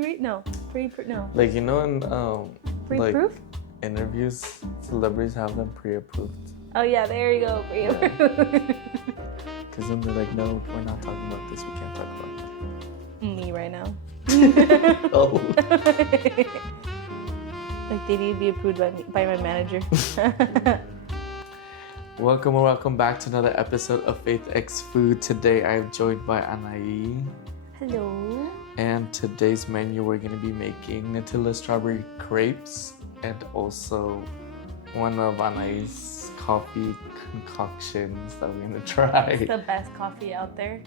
No, pre-proof. No. Like, you know, in Pre-proof? like interviews, celebrities have them pre-approved. Oh yeah, there you go. Pre-approved. Because then they're like, no, we're not talking about this. We can't talk about Me right now. that. Oh. Like they need to be approved by my manager. Welcome back to another episode of Faith X Food. Today I'm joined by Anahi. Hello. And today's menu, we're going to be making Nutella strawberry crepes and also one of Anahi's coffee concoctions that we're going to try. It's the best coffee out there.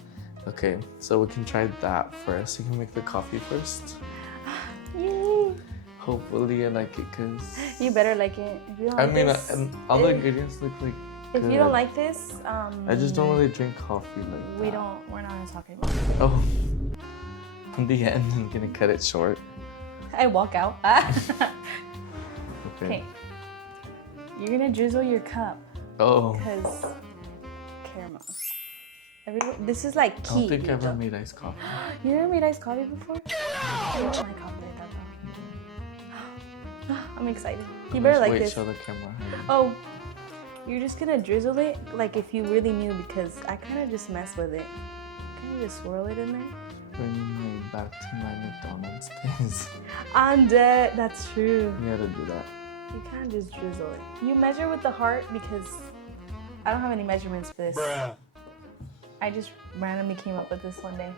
Okay, so we can try that first. You can make the coffee first. Yay. Hopefully I like it because... You better like it. If you don't like this, all the ingredients look like if you don't like this, I just don't really drink coffee like we're that. not gonna talk about it. Oh. In the end, I'm gonna cut it short. I walk out. Okay. You're gonna drizzle your cup. Oh. Because caramel. This is like key. I don't think I ever made iced coffee. You never made iced coffee before? I don't like coffee like that though. I'm excited. You better like this. Show the camera. Oh, you're just gonna drizzle it like if you really knew, because I kind of just mess with it. Can you just swirl it in there? Bringing me back to my McDonald's days. I'm dead. That's true. You gotta do that. You can't just drizzle it. You measure with the heart because I don't have any measurements for this. Bruh. I just randomly came up with this one day.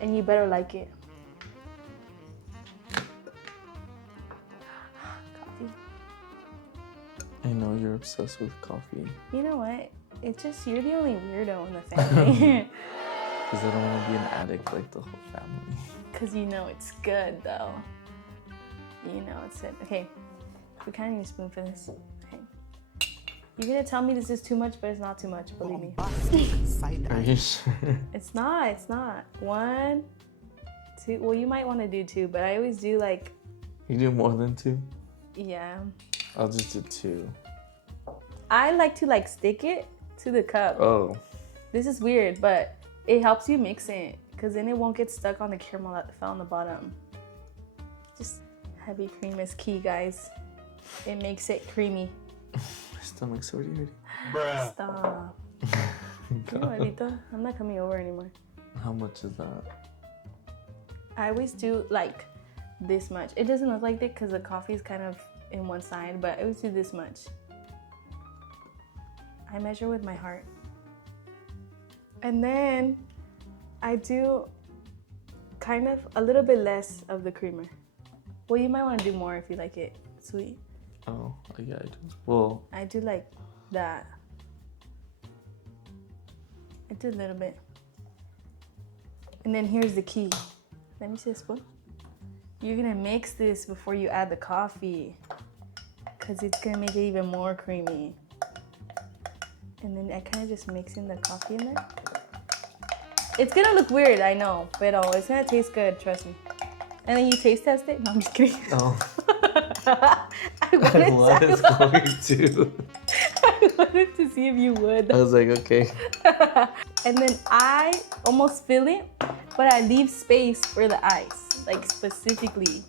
And you better like it. Coffee. I know you're obsessed with coffee. You know what? It's just you're the only weirdo in the family. Because I don't want to be an addict like the whole family. Because you know it's good though. You know it's it. Okay. We kind of need a spoon for this. Okay. You're gonna tell me this is too much, but it's not too much, believe me. Are you sure? It's not. 1, 2. Well, you might want to do 2, but I always do like... You do more than 2? Yeah. I'll just do 2. I like to like stick it to the cup. Oh. This is weird, but it helps you mix it because then it won't get stuck on the caramel that fell on the bottom. Just heavy cream is key, guys. It makes it creamy. My stomach's already hurting. Bruh. Stop. No, Alito, I'm not coming over anymore. How much is that? I always do like this much. It doesn't look like it because the coffee is kind of in one side, but I always do this much. I measure with my heart. And then I do kind of a little bit less of the creamer. Well, you might want to do more if you like it sweet. Oh, yeah, I do. Well, I do like that. I do a little bit. And then here's the key. Let me see the spoon. You're gonna mix this before you add the coffee because it's gonna make it even more creamy. And then I kind of just mix in the coffee in there. It's gonna look weird, I know, but it's gonna taste good, trust me. And then you taste test it? No, I'm just kidding. oh. I I was going to. I wanted to see if you would. I was like, okay. And then I almost fill it, but I leave space for the ice, like specifically.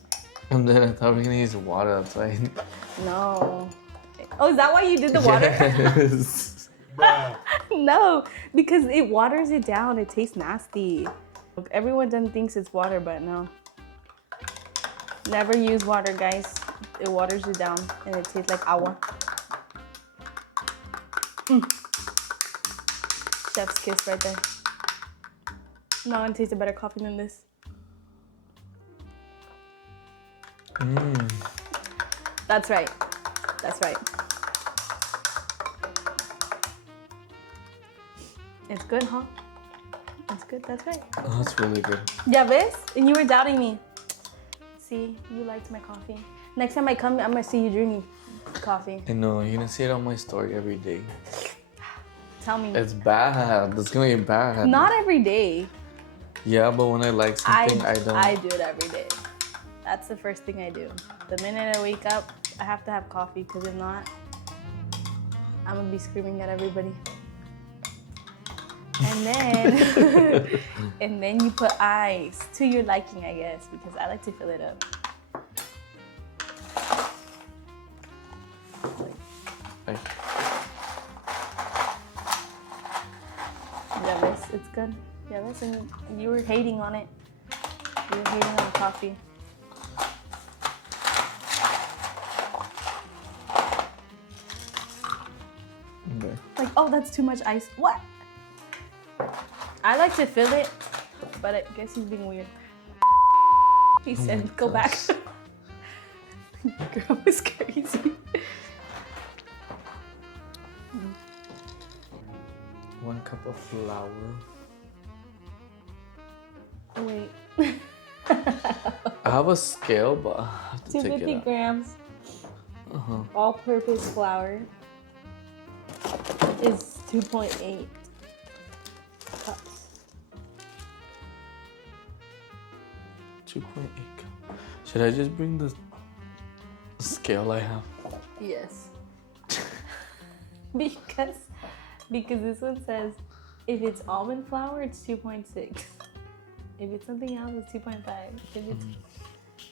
And then I thought we were going to use water outside. No. Oh, is that why you did the water? Yes. Bruh. No, because it waters it down. It tastes nasty. Everyone then thinks it's water, but no. Never use water, guys. It waters it down and it tastes like agua. Chef's kiss right there. No one tastes a better coffee than this. That's right. That's right. It's good, huh? It's good. That's right. Oh, that's really good. Ya ves? And you were doubting me. See, you liked my coffee. Next time I come, I'm gonna see you drinking coffee. I know, you're going to see it on my story every day. Tell me. It's bad. It's going to be bad. Not every day. Yeah, but when I like something, I don't. I do it every day. That's the first thing I do. The minute I wake up, I have to have coffee because if not, I'm gonna be screaming at everybody. And then, and then you put ice to your liking, I guess, because I like to fill it up. Like, yeah, this it's good. Yeah, listen, you were hating on it. You were hating on the coffee. okay. Like, oh, that's too much ice. What? I like to fill it, but I guess he's being weird. He said, go back. Girl was crazy. 1 cup of flour. Wait. I have a scale, but I have to take it 250 out. grams Uh-huh. all-purpose flour is 2.8 cups. 2.8 cup. Should I just bring the scale I have? Yes. because this one says if it's almond flour, it's 2.6. If it's something else, it's 2.5. If it's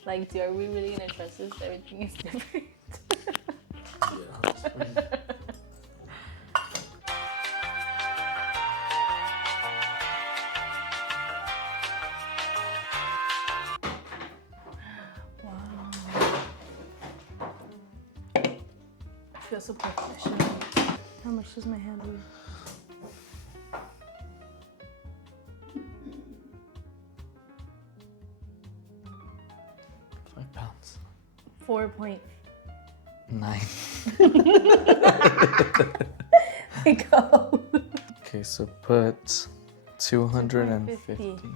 like, are we really gonna trust this? Everything is different. Yeah. I feel so professional. How much does my hand weigh? 5 pounds. 4.9. 9. Go. Okay, so put 250. 250.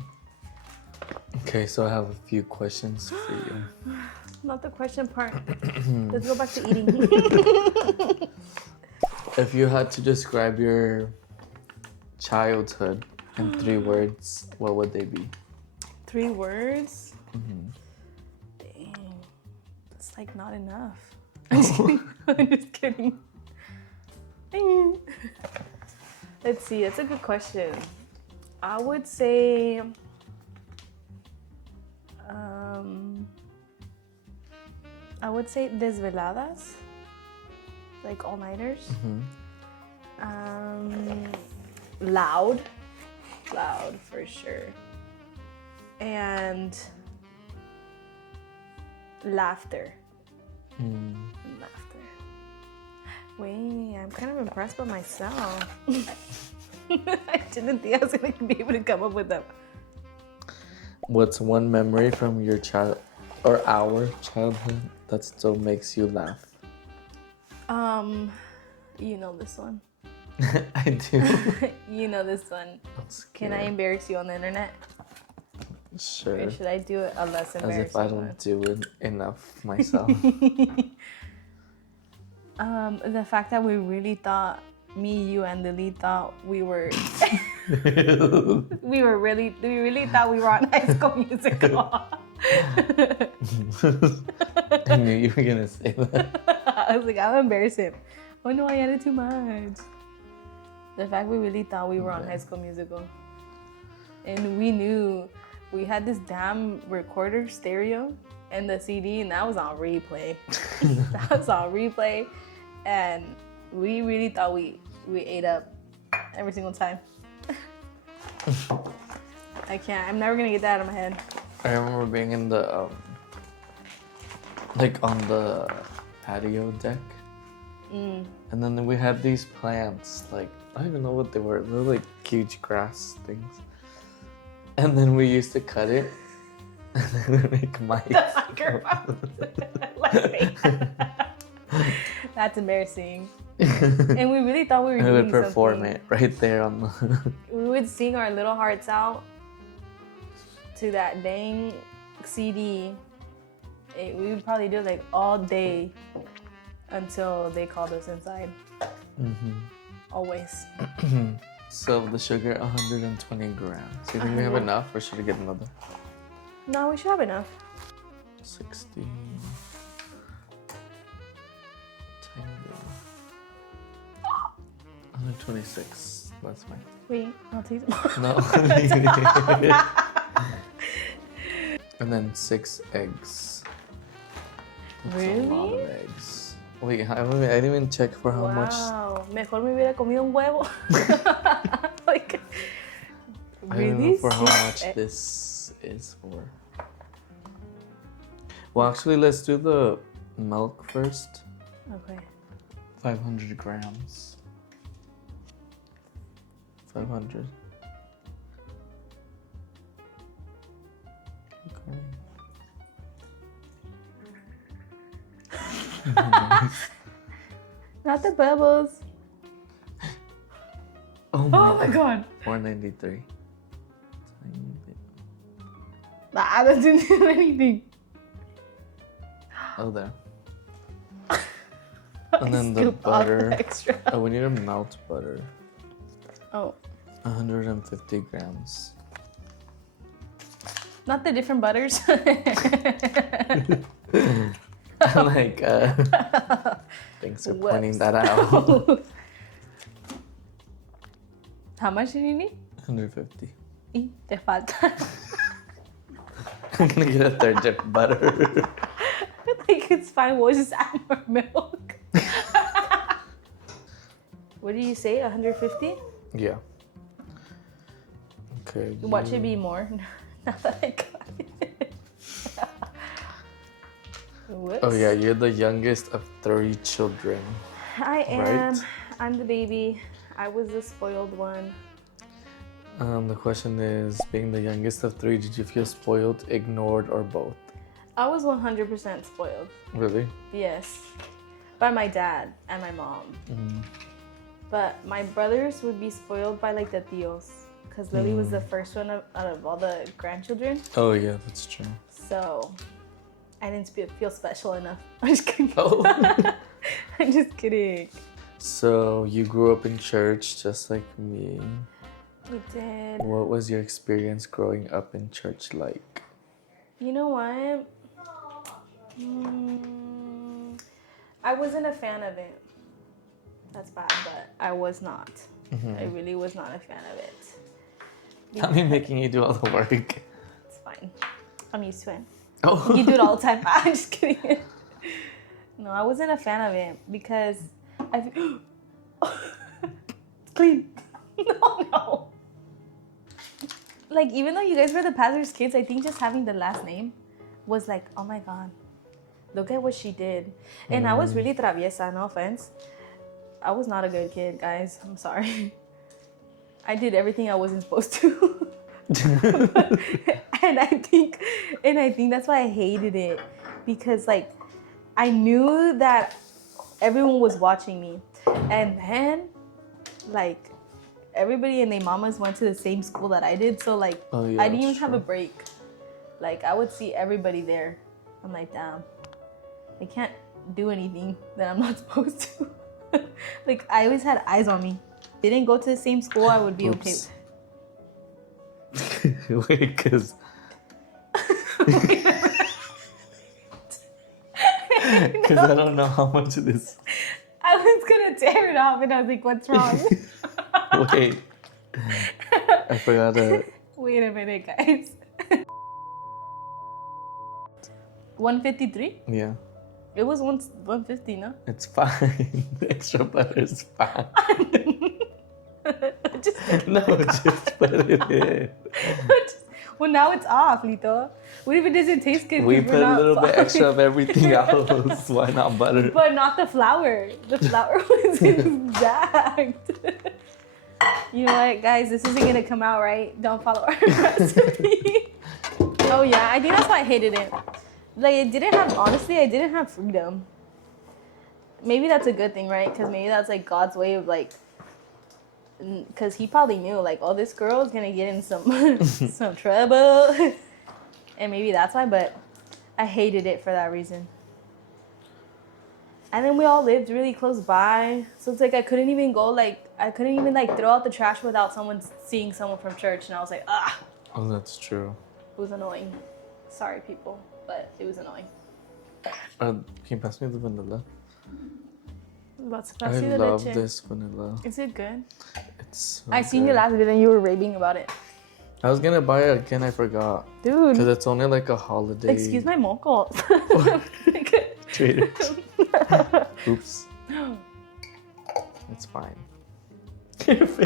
Okay, so I have a few questions for you. Not the question part. Let's go back to eating. If you had to describe your childhood in 3 words, what would they be? 3 words? Mm-hmm. Dang. That's like not enough. I'm just kidding. Let's see, that's a good question. I would say desveladas, like all-nighters. Loud for sure, and laughter. Wait, I'm kind of impressed by myself. I didn't think I was gonna be able to come up with them. What's one memory from your child or our childhood that still makes you laugh? You know this one. I do. You know this one. Can I embarrass you on the internet? Sure. Or should I do a less embarrassing As if I don't one? do it enough myself. The fact that we really thought, me, you, and Lily thought we were, we really thought we were on High School Musical. I knew you were gonna say that. I was like, I'll embarrass him. Oh no, I added too much. The fact we really thought we were on High School Musical. And we knew we had this damn recorder stereo and the CD, and that was on replay. That was on replay. And we really thought we ate up every single time. I can't. I'm never gonna get that out of my head. I remember being in the like on the patio deck, and then we had these plants. Like I don't even know what they were. They were like huge grass things. And then we used to cut it, and then we make mics. That's embarrassing. And we really thought we were And we doing would perform something. it right there on the. We would sing our little hearts out to that dang CD. We would probably do it like all day until they called us inside. Always. So the sugar, 120 grams. Do you think we have enough, or should we get another? No, we should have enough. 60. 126. That's fine. Wait, I'll take them. No. And then 6 eggs. That's a lot of Really? eggs. Wait, I didn't even check for how much. Wow. Mejor me hubiera comido un huevo. Like, I don't know really? for how much this is for. Well, actually, let's do the milk first. Okay. 500 grams. 500. Okay. Not the bubbles. Oh Oh my god. 493. Tiny bit. That doesn't do anything. Oh, there. I And then the scooped all butter. extra. Oh, we need to melt butter. Oh. 150 grams. Not the different butters. Like, thanks for pointing that out. How much did you need? 150. Y te falta. I'm gonna get a third jet of butter. Like, it's fine. We'll just add more milk. What did you say? 150? Yeah. Okay. What should be more? Now that I got it. Whoops. Oh yeah, you're the youngest of 3 children. I am. Right? I'm the baby. I was the spoiled one. The question is, being the youngest of 3, did you feel spoiled, ignored, or both? I was 100% spoiled. Really? Yes. By my dad and my mom. Mm. But my brothers would be spoiled by like the tios. Because Lily was the first one out of all the grandchildren. Oh yeah, that's true. So I didn't feel special enough. I'm just kidding. Oh. I'm just kidding. So you grew up in church just like me. We did. What was your experience growing up in church like? You know what? I wasn't a fan of it. That's bad, but I was not. I really was not a fan of it. I mean, making you do all the work. It's fine. I'm used to it. Oh. You do it all the time. I'm just kidding. No, I wasn't a fan of it because it's clean. No. Like, even though you guys were the pastor's kids, I think just having the last name was like, oh my God, look at what she did. And I was really traviesa, no offense. I was not a good kid, guys. I'm sorry. I did everything I wasn't supposed to. and I think that's why I hated it, because like I knew that everyone was watching me, and then like everybody and their mamas went to the same school that I did, so like Oh, yeah, I didn't even that's have a true. break. Like I would see everybody there. I'm like, damn, I can't do anything that I'm not supposed to. Like I always had eyes on me. Didn't go to the same school, I would be okay. Oops. Wait, because I don't know how much of this. I was gonna tear it off, and I was like, "What's wrong?" Wait, I forgot to. Wait a minute, guys. 153? Yeah, It was 150, no? it's fine. The extra butter is fine. No, just put it in. Well, now it's off, Lito. What if it doesn't taste good? We 'cause put we're a not little bit fine? extra of everything else. Why not butter? But not the flour. The flour was exact. You know what, guys? This isn't gonna come out right. Don't follow our recipe. Oh yeah, I think that's why I hated it. Like, I didn't have freedom. Maybe that's a good thing, right? Because maybe that's like God's way of like, because he probably knew like, oh, this girl is gonna get in some some trouble, and maybe that's why. But I hated it for that reason. And then we all lived really close by, so it's like I couldn't even throw out the trash without seeing someone from church, and I was like, ah, Oh, that's true. it was annoying. Sorry, people, but it was annoying. Can you pass me the vanilla? What's I love this vanilla. Is it good? It's so I seen you good. last video and you were raving about it. I was gonna buy it again, I forgot. Dude. Because it's only like a holiday. Excuse my mocos. Trader. Oops. It's fine. There's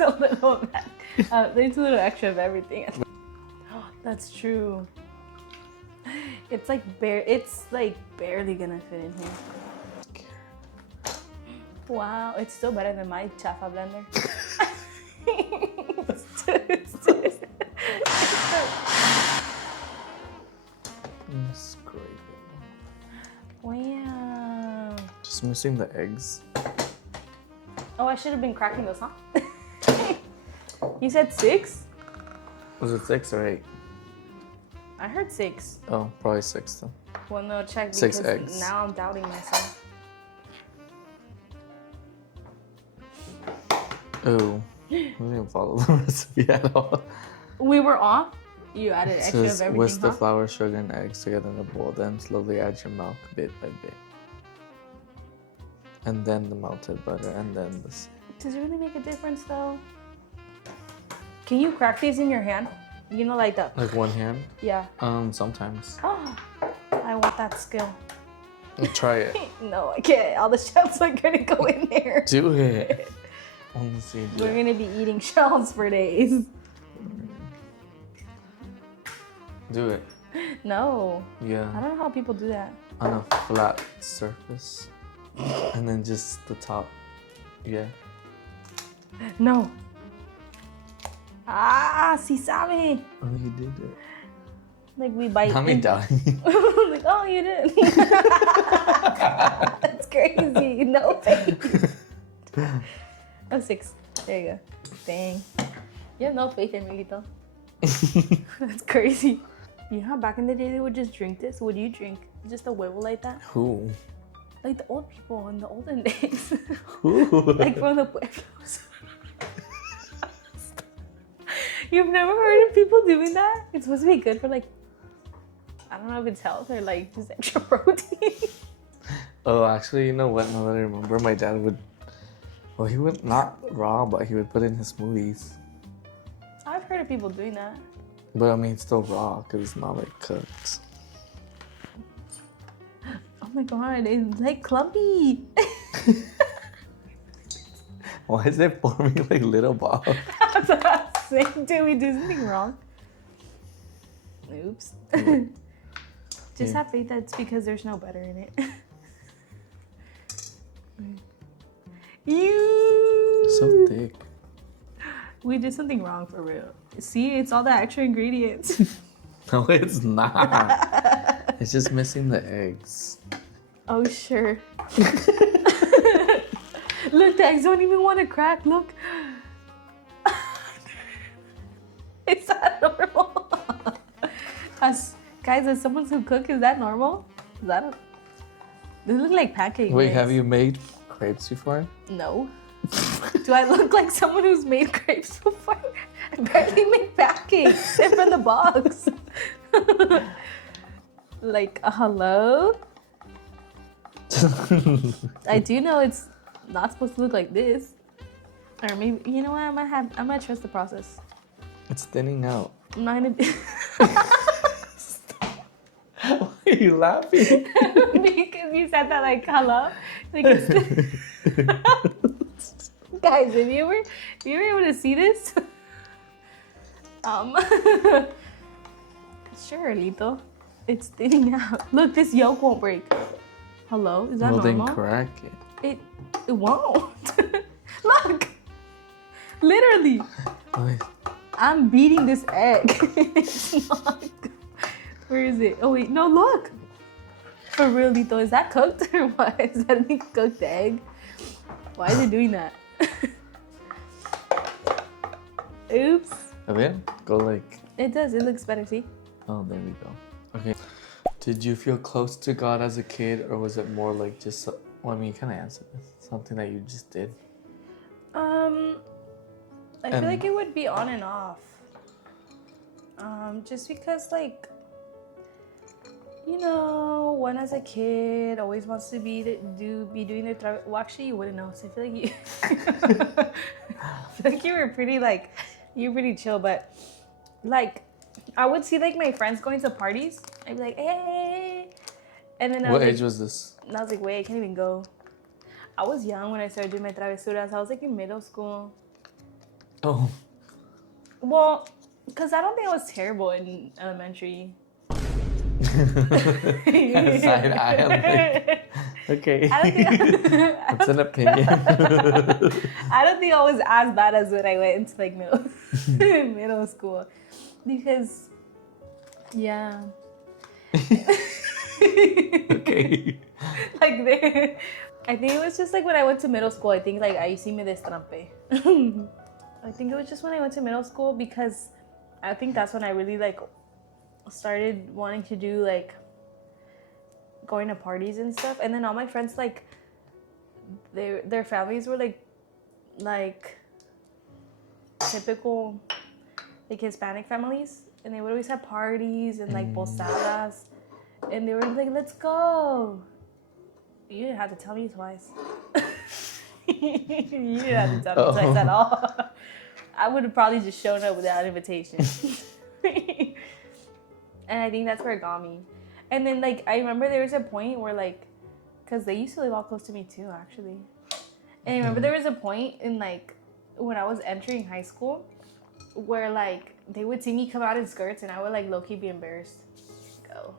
a little extra of everything. That's true. It's like barely gonna fit in here. Wow, it's still better than my chafa blender. Scrape it. Wow. Just missing the eggs. Oh, I should have been cracking those, huh? You said 6? Was it 6 or 8? I heard 6. Oh, probably 6 then. Well, no, check because 6 eggs. now I'm doubting myself. Oh, I didn't follow the recipe at all. We were off. You added It extra of says everything, whisk the huh? flour, sugar, and eggs together in a bowl. Then slowly add your milk bit by bit. And then the melted butter, and then the... Does it really make a difference, though? Can you crack these in your hand? You know, like that. Like one hand? Yeah. Sometimes. Oh, I want that skill. Try it. No, I can't. All the shells are gonna go in there. Do it. Only see you do We're it. gonna be eating shells for days. Do it. No. Yeah. I don't know how people do that. On a flat surface. And then just the top. Yeah. No. Ah, si sabe. Oh, you did it. Like we bite. Not me doubting you. Like, oh, you did. That's crazy. No faith. Oh, 6. There you go. Dang. You have no faith in me, though. That's crazy. You know how back in the day they would just drink this? Would you drink just a huevo like that? Who? Like the old people in the olden days. Who? Like from the pueblos. You've never heard of people doing that? It's supposed to be good for like, I don't know if it's health or like just extra protein. Oh, actually, you know what? Now that I remember, my dad would... Well, he would not raw, but he would put in his smoothies. I've heard of people doing that. But I mean, it's still raw because it's not like cooked. Oh my god, it's like clumpy. Why is it forming like little balls? That's what I was saying. Did we do something wrong? Oops. Just have faith that it's because there's no butter in it. You. So thick. We did something wrong for real. See, it's all the extra ingredients. No, it's not. It's just missing the eggs. Oh, sure. Look, the eggs don't even want to crack. Look. Is that normal? Guys, as someone who cook, is that normal? Is that a... They look like pancake Wait, mix. have you made crepes before? No. Do I look like someone who's made crepes before? I barely make pancakes. They're from the box. Like, hello? I do know it's not supposed to look like this. Or maybe, you know what? I might trust the process. It's thinning out. I'm not gonna... Why are you laughing? Because you said that like, hello? Like, it's... Guys, if you were able to see this, sure, Lito, it's thinning out. Look, this yolk won't break. Hello, is that Well, normal? then crack it. It won't. Look, literally, Wait, I'm beating this egg. It's not. Where is it? Oh wait, no, look. For real, Lito, is that cooked or what? Is that a cooked egg? Why is it doing that? Oops. a bit? Go like... It does. It looks better. See? Oh, there we go. Okay. Did you feel close to God as a kid, or was it more like just... Well, I mean, you kind of answered this. Something that you just did. I feel like it would be on and off. Just because like You know, one as a kid always wants to be doing their well, actually, you wouldn't know. So I feel like I feel like you were pretty chill. But like, I would see like my friends going to parties. I'd be like, hey, and then What age was this? And I was like, wait, I can't even go. I was young when I started doing my travesuras. I was like in middle school. Oh. Well, because I don't think I was terrible in elementary. Side eye. Okay. That's an opinion. I don't think I was as bad as when I went into like middle school. Because, yeah. Okay. Like, I think it was just like when I went to middle school, I think like I sí me destrampe. I think it was just when I went to middle school because I think that's when I really like started wanting to do like going to parties and stuff. And then all my friends like their families were like typical like Hispanic families, and they would always have parties and like posadas, and they were like, let's go. You didn't have to tell me twice. You didn't have to tell me twice at all. I would have probably just shown up without invitation. And I think that's where it got me. And then like I remember there was a point where like, because they used to live all close to me too, actually. And I remember there was a point in like when I was entering high school where like they would see me come out in skirts and I would like low-key be embarrassed. Go.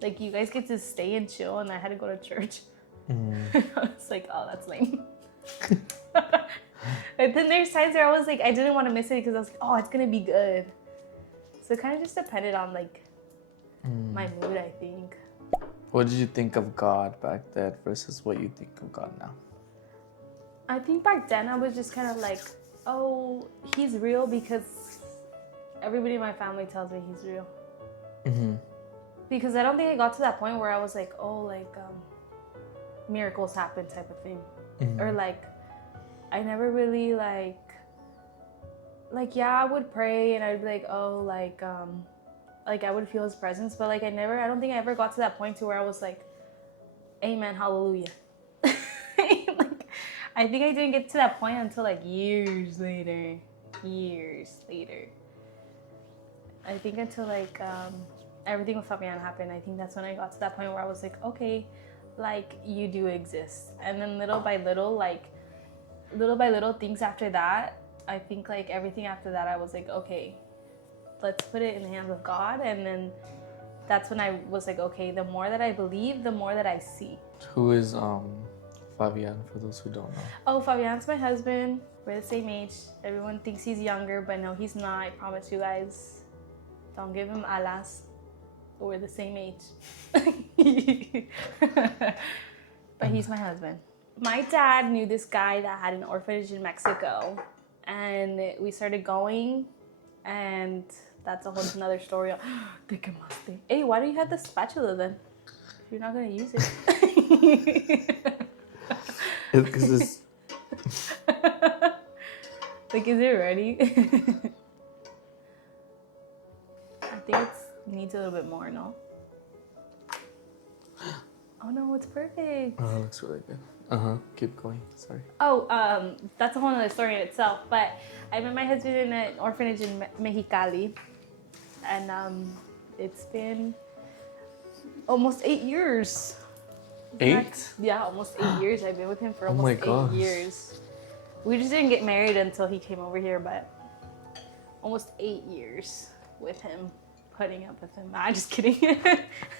Like, you guys get to stay and chill and I had to go to church. I was like, oh, that's lame. And then there's times where I was like, I didn't want to miss it because I was like, oh, it's going to be good. So it kind of just depended on like my mood, I think. What did you think of God back then versus what you think of God now? I think back then I was just kind of like, oh, he's real because everybody in my family tells me he's real. Mm-hmm. Because I don't think I got to that point where I was like, oh, like miracles happen type of thing. Mm-hmm. Or like, I never really like yeah, I would pray and I'd be like, oh, like I would feel his presence, but like I don't think I ever got to that point to where I was like, amen, hallelujah. Like, I think I didn't get to that point until like years later. I think until like everything with Fabian happened, I think that's when I got to that point where I was like, okay, like you do exist. And then little by little things after that, I think like everything after that, I was like, okay, let's put it in the hands of God. And then that's when I was like, okay, the more that I believe, the more that I see. Who is Fabian, for those who don't know? Oh, Fabian's my husband. We're the same age. Everyone thinks he's younger, but no, he's not. I promise you guys. Don't give him alas. We're the same age. But he's my husband. My dad knew this guy that had an orphanage in Mexico, and we started going, and that's a whole another story. Hey, why do you have the spatula then? You're not gonna use it. It's because it's... Like, is it ready? I think it needs a little bit more, no? Oh no, it's perfect. Oh, it looks really good. Keep going. Sorry. Oh, that's a whole other story in itself. But I met my husband in an orphanage in Mexicali, and it's been almost 8 years. 8? Yeah, almost 8 years. I've been with him for almost 8 years. We just didn't get married until he came over here, but almost 8 years with him, putting up with him. I'm just kidding.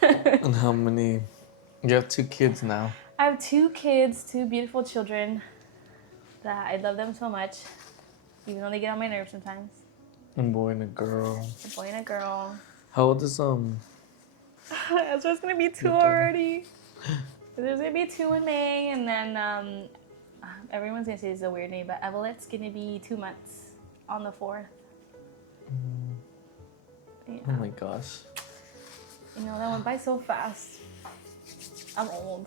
And how many? You have 2 kids now. I have 2 kids, 2 beautiful children. That I love them so much, even though they get on my nerves sometimes. A boy and a girl. A boy and a girl. How old is Ezra's gonna be 2 already. There's gonna be 2 in May, and then everyone's gonna say it's a weird name, but Evelette's gonna be 2 months on the 4th. Yeah. Oh my gosh. You know, that went by so fast. I'm old.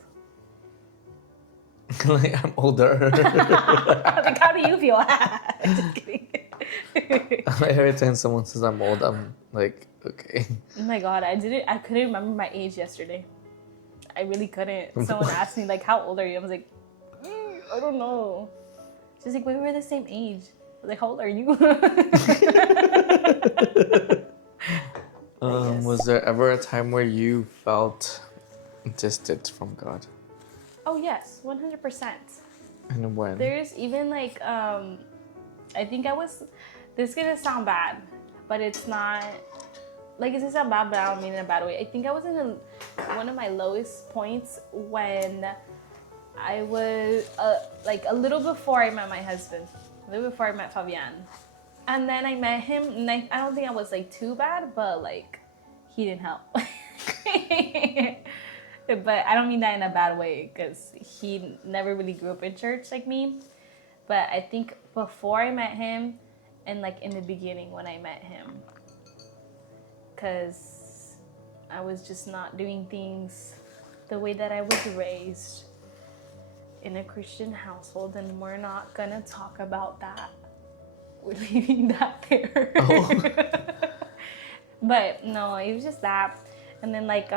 Like, I'm older. Like, how do you feel? Just kidding. Every time someone says I'm old, I'm like, okay. Oh my god, I couldn't remember my age yesterday. I really couldn't. Someone asked me like, how old are you? I was like, I don't know. She's like, we were the same age. I was like, how old are you? Was there ever a time where you felt distant from God? Oh yes, 100%. And when? There's even like, I think I was, this is gonna sound bad, but it's not, like it's gonna sound bad, but I don't mean it in a bad way. I think I was in one of my lowest points when I was like a little before I met my husband, a little before I met Fabian. And then I met him, and I don't think I was like too bad, but like he didn't help. But I don't mean that in a bad way, because he never really grew up in church like me. But I think before I met him, and like in the beginning when I met him, because I was just not doing things the way that I was raised in a Christian household, and we're not gonna talk about that. We're leaving that there. Oh. But no, it was just that. And then like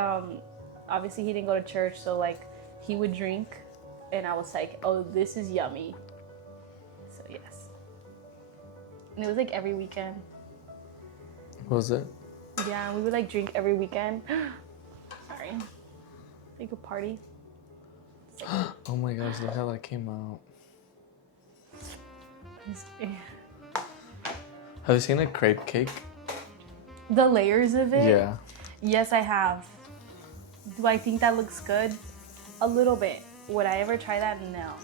obviously he didn't go to church, so like he would drink, and I was like, oh, this is yummy. So yes. And it was like every weekend. Was it? Yeah, we would like drink every weekend. Sorry. Like a party. Oh my gosh, look how that came out. Have you seen a crepe cake? The layers of it? Yeah. Yes, I have. Do I think that looks good? A little bit. Would I ever try that? No.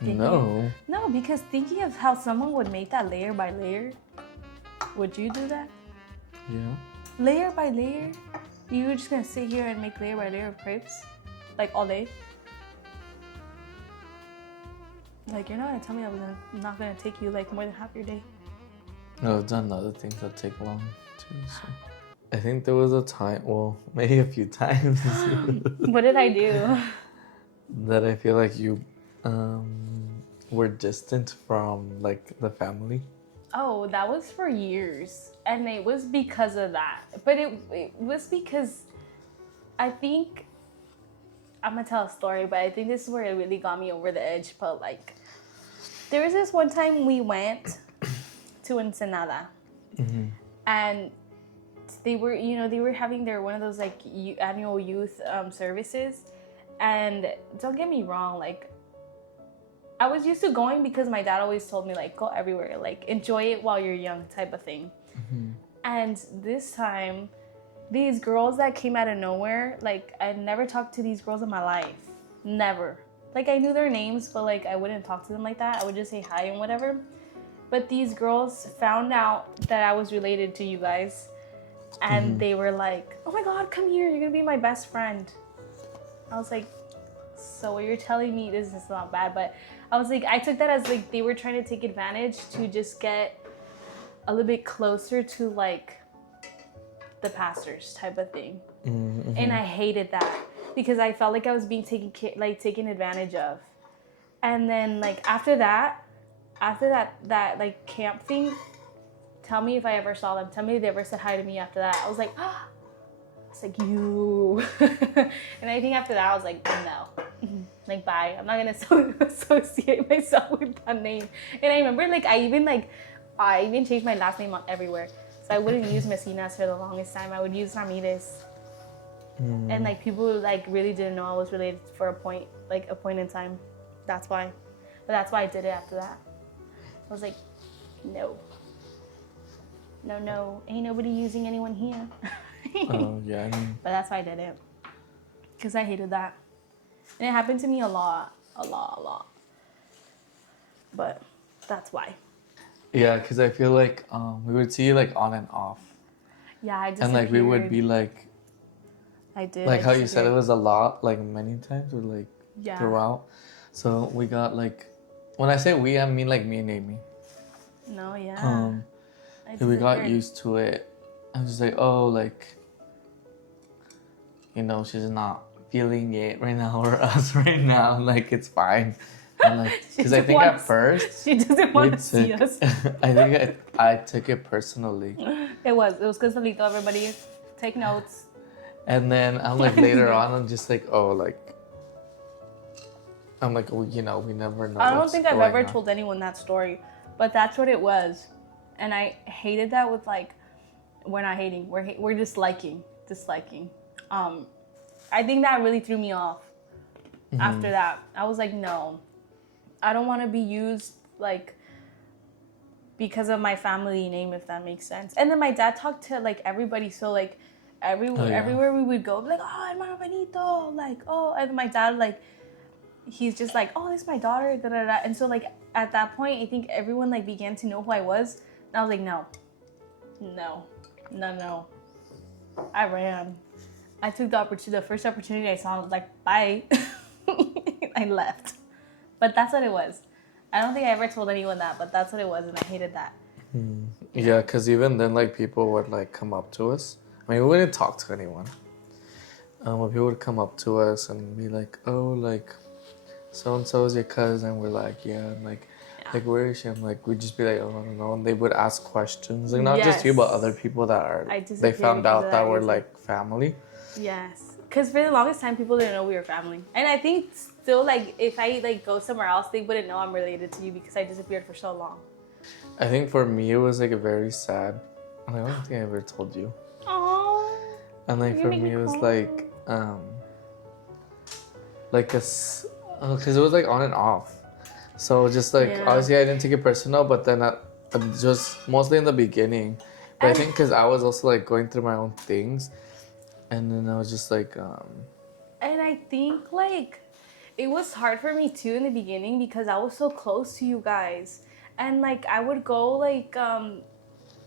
No. No, because thinking of how someone would make that layer by layer, would you do that? Yeah. Layer by layer? You were just gonna sit here and make layer by layer of crepes? Like all day? Like, you're not gonna tell me not gonna take you like more than half your day. No, I've done other things that take long too. So. I think there was a time, well, maybe a few times. What did I do? That I feel like you were distant from like the family. Oh, that was for years. And it was because of that. But it was because I think, I'm gonna tell a story, but I think this is where it really got me over the edge. But like, there was this one time we went to Ensenada, and they were having one of those like annual youth services. And don't get me wrong, like I was used to going because my dad always told me like go everywhere, like enjoy it while you're young type of thing. And this time, these girls that came out of nowhere, like I never talked to these girls in my life, never. Like I knew their names, but like I wouldn't talk to them like that. I would just say hi and whatever. But these girls found out that I was related to you guys, and they were like, oh my god, come here, you're gonna be my best friend. I was like, so what you're telling me, this is not bad, but I was like, I took that as like they were trying to take advantage to just get a little bit closer to like the pastors type of thing. And I hated that because I felt like I was being taken advantage of. And then like after that like camp thing, tell me if I ever saw them. Tell me if they ever said hi to me after that. I was like, it's like you. And I think after that I was like, no. Like bye. I'm not gonna associate myself with that name. And I remember like I even changed my last name on everywhere. So I wouldn't use Messinas for the longest time. I would use Ramirez. And like people like really didn't know I was related for a point in time. That's why. But that's why I did it after that. I was like, no, ain't nobody using anyone here. Oh yeah. I mean... But that's why I did it, because I hated that, and it happened to me a lot. But that's why. Yeah, because I feel like we would see you like on and off. Yeah, I just. And like we would be like. I did. Like how you said it was a lot, like many times or like throughout. So we got like, when I say we, I mean like me and Amy. No, yeah. We got used to it. I was just like, oh, like, you know, she's not feeling it right now or us right now. Like, it's fine. And like, because I think at first she doesn't want to see us. I think I took it personally. It was because Lito, everybody take notes. And then I'm like later on, I'm just like, oh, like, I'm like, well, you know, we never know. I don't think I've ever told anyone that story, but that's what it was, and I hated that with like, we're not hating, we're disliking. I think that really threw me off. Mm-hmm. After that, I was like, no, I don't want to be used like because of my family name, if that makes sense. And then my dad talked to like everybody, so like everywhere we would go, like, oh, hermano Benito, like, oh, and my dad like, he's just like, oh, this is my daughter, da da da. And so like at that point, I think everyone like began to know who I was, and I was like, no. I ran. I took the first opportunity I saw. I was like, bye. I left. But that's what it was. I don't think I ever told anyone that, but that's what it was, and I hated that. Yeah, because even then, like, people would, like, come up to us. I mean, we wouldn't talk to anyone. But people would come up to us and be like, oh, like, so-and-so is your cousin. We're like, yeah. And, like, where is she? I'm like, we'd just be like, oh, I don't know. And they would ask questions. Like, not just you, but other people that are, they found out that we're, like, family. Yes. Because for the longest time, people didn't know we were family. And I think still, like, if I, like, go somewhere else, they wouldn't know I'm related to you because I disappeared for so long. I think for me, it was, like, a very sad... I don't think I ever told you. Aww. And, like, for me, it was, like a... Because it was, like, on and off. So, just, like, obviously, I didn't take it personal, but then just mostly in the beginning. But I think because I was also, like, going through my own things. And then I was just like... And I think, like, it was hard for me, too, in the beginning because I was so close to you guys. And, like, I would go, like, I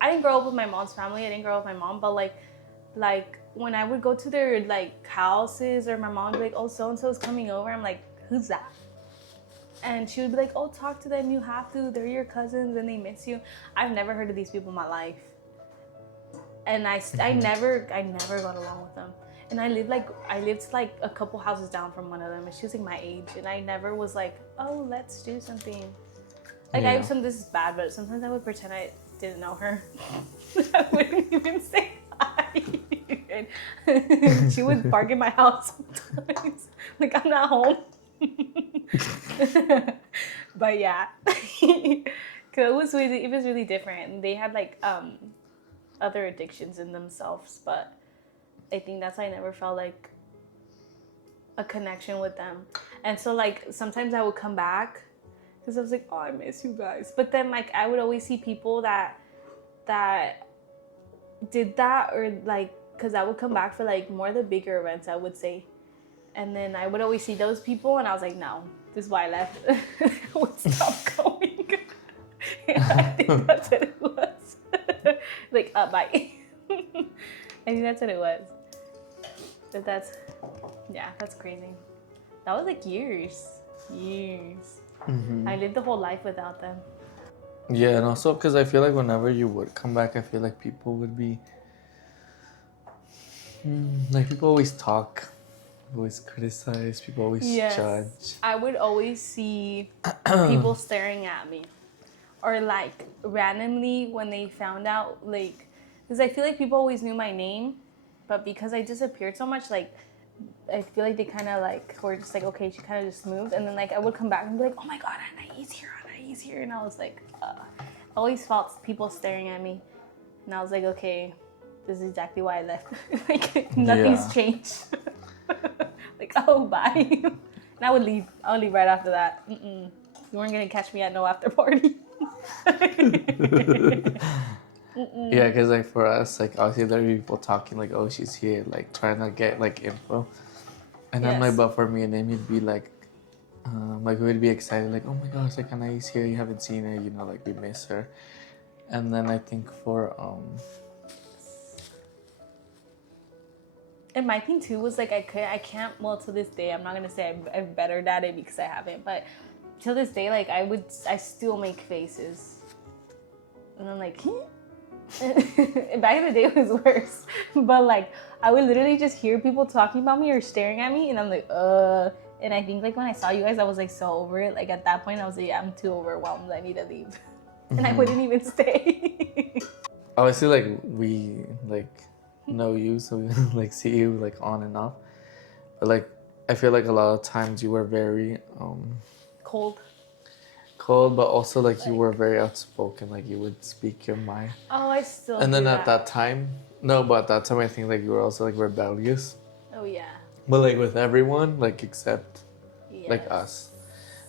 didn't grow up with my mom's family. I didn't grow up with my mom. But, like, when I would go to their, like, houses or my mom would be like, oh, so-and-so's coming over. I'm like, who's that? And she would be like, oh, talk to them. You have to. They're your cousins and they miss you. I've never heard of these people in my life. And I never got along with them. And I lived like a couple houses down from one of them, and she was like my age, and I never was like, oh, let's do something. Like this is bad, but sometimes I would pretend I didn't know her. I wouldn't even say hi. She would bark in my house sometimes, like I'm not home. But yeah, because it was really different. They had like other addictions in themselves, but I think that's why I never felt like a connection with them. And so like sometimes I would come back because I was like, oh, I miss you guys. But then like I would always see people that did that, or like, because I would come back for like more of the bigger events, I would say. And then I would always see those people, and I was like, no, this is why I left. I would stop going. And I think that's what it was. Like, bye. I think that's what it was. But that's crazy. That was like years. Mm-hmm. I lived the whole life without them. Yeah, and also because I feel like whenever you would come back, I feel like people would be... like, people always talk. People always criticize. People always judge. I would always see people staring at me. Or, like, randomly when they found out, like... Because I feel like people always knew my name. But because I disappeared so much, like... I feel like they kind of, like, were just like, okay, she kind of just moved. And then, like, I would come back and be like, oh, my God, Anahi's here. And I was like, I always felt people staring at me. And I was like, okay, this is exactly why I left. Like, nothing's changed. Like, oh, bye. And I would leave. I would leave right after that. You weren't going to catch me at no after party. Yeah, because, like, for us, like, obviously there are people talking, like, oh, she's here, like, trying to get, like, info. And then, like, but for me and him, he'd be, like, we'd be excited, like, oh, my gosh, like, Anahi's here, you haven't seen her, you know, like, we miss her. And then I think for, And my thing, too, was, like, I can't, well, to this day, I'm not going to say I'm better at it because I haven't, but till this day, like, I still make faces. And I'm like, back in the day, it was worse. But, like, I would literally just hear people talking about me or staring at me, and I'm like, And I think like when I saw you guys, I was like so over it. Like at that point, I was like, yeah, I'm too overwhelmed. I need to leave. And I wouldn't even stay. Obviously, like we like know you, so we like see you like on and off. But like I feel like a lot of times you were very Cold, but also like you were very outspoken. Like you would speak your mind. oh, I still And then do at that time, no, but at that time I think like you were also like rebellious. Oh yeah. But like with everyone, like except like Yes. us.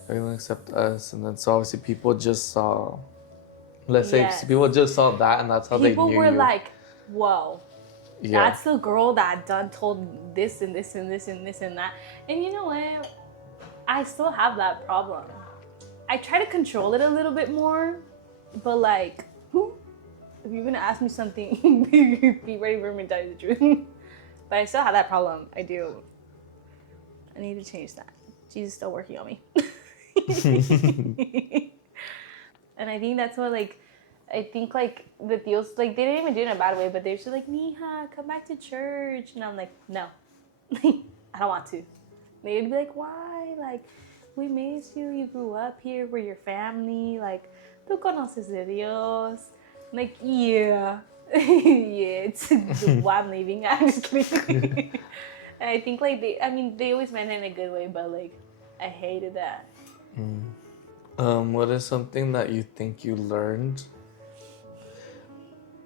Everyone except us. And then so obviously people just saw, let's say Yes. people just saw that and that's how they People knew were you. like, whoa, Yeah. that's the girl that done told this and this and this and this and that. And you know what? I still have that problem. I try to control it a little bit more, but like, if you're gonna ask me something, be ready for me to tell you the truth. But I still have that problem. I do. I need to change that. Jesus is still working on me. And I think that's what like, I think like the tios, like they didn't even do it in a bad way, but they're just like, Mija, come back to church. And I'm like, no, I don't want to. They'd be like, why? Like, we miss you. You grew up here. We're your family. Like, tú conoces de Dios. I'm like, yeah. Yeah, it's why I'm leaving, actually. And I think like they always meant it in a good way, but like I hated that. What is something that you think you learned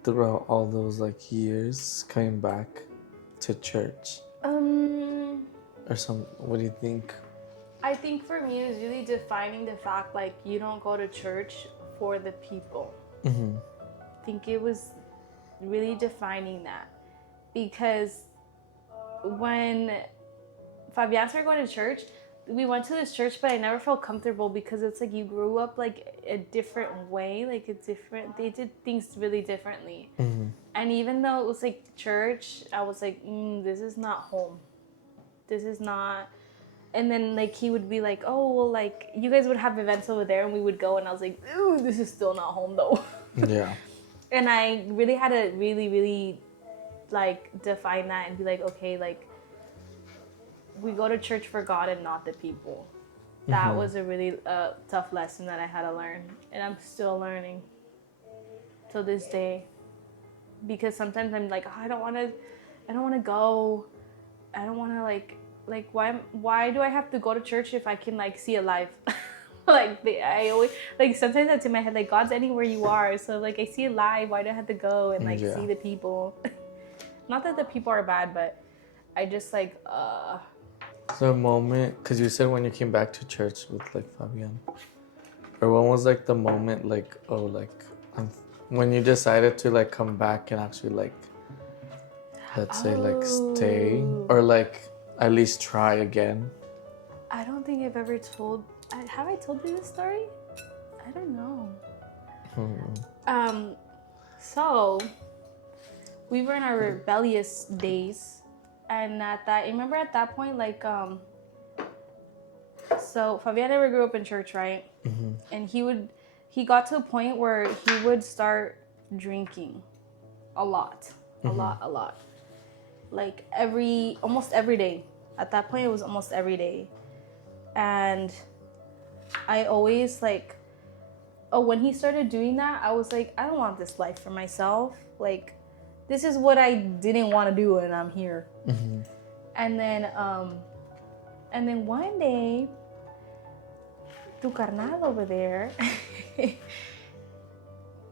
throughout all those like years coming back to church? Or what do you think? I think for me it's really defining the fact like you don't go to church for the people. Mm-hmm. I think it was really defining that, because when Fabian started going to church, we went to this church, but I never felt comfortable because it's like you grew up like a different way, like they did things really differently. Mm-hmm. And even though it was like church, I was like, this is not home. This is not. And then like he would be like, oh, well, like you guys would have events over there and we would go, and I was like, ooh, this is still not home though. Yeah. And I really had to really like define that and be like, okay, like we go to church for God and not the people. That was a really tough lesson that I had to learn, and I'm still learning till this day. Because sometimes I'm like, oh, I don't want to go. I don't want to like why do I have to go to church if I can like see it live? I always like sometimes that's in my head, like God's anywhere you are, so like I see it live, why do I have to go and like see the people? Not that the people are bad, but I just like So a moment, because you said when you came back to church with like Fabian, or when was like the moment like, oh, like when you decided to like come back and actually like, let's say like stay or like at least try again? I don't think I've ever told. Have I told you this story? I don't know. So we were in our rebellious days, and remember at that point, like so Fabian never grew up in church, right? Mm-hmm. And he got to a point where he would start drinking a lot. Like almost every day. At that point, it was almost every day. And I always like, when he started doing that, I was like, I don't want this life for myself. Like, this is what I didn't want to do, and I'm here. Mm-hmm. And then one day, tu carnal over there,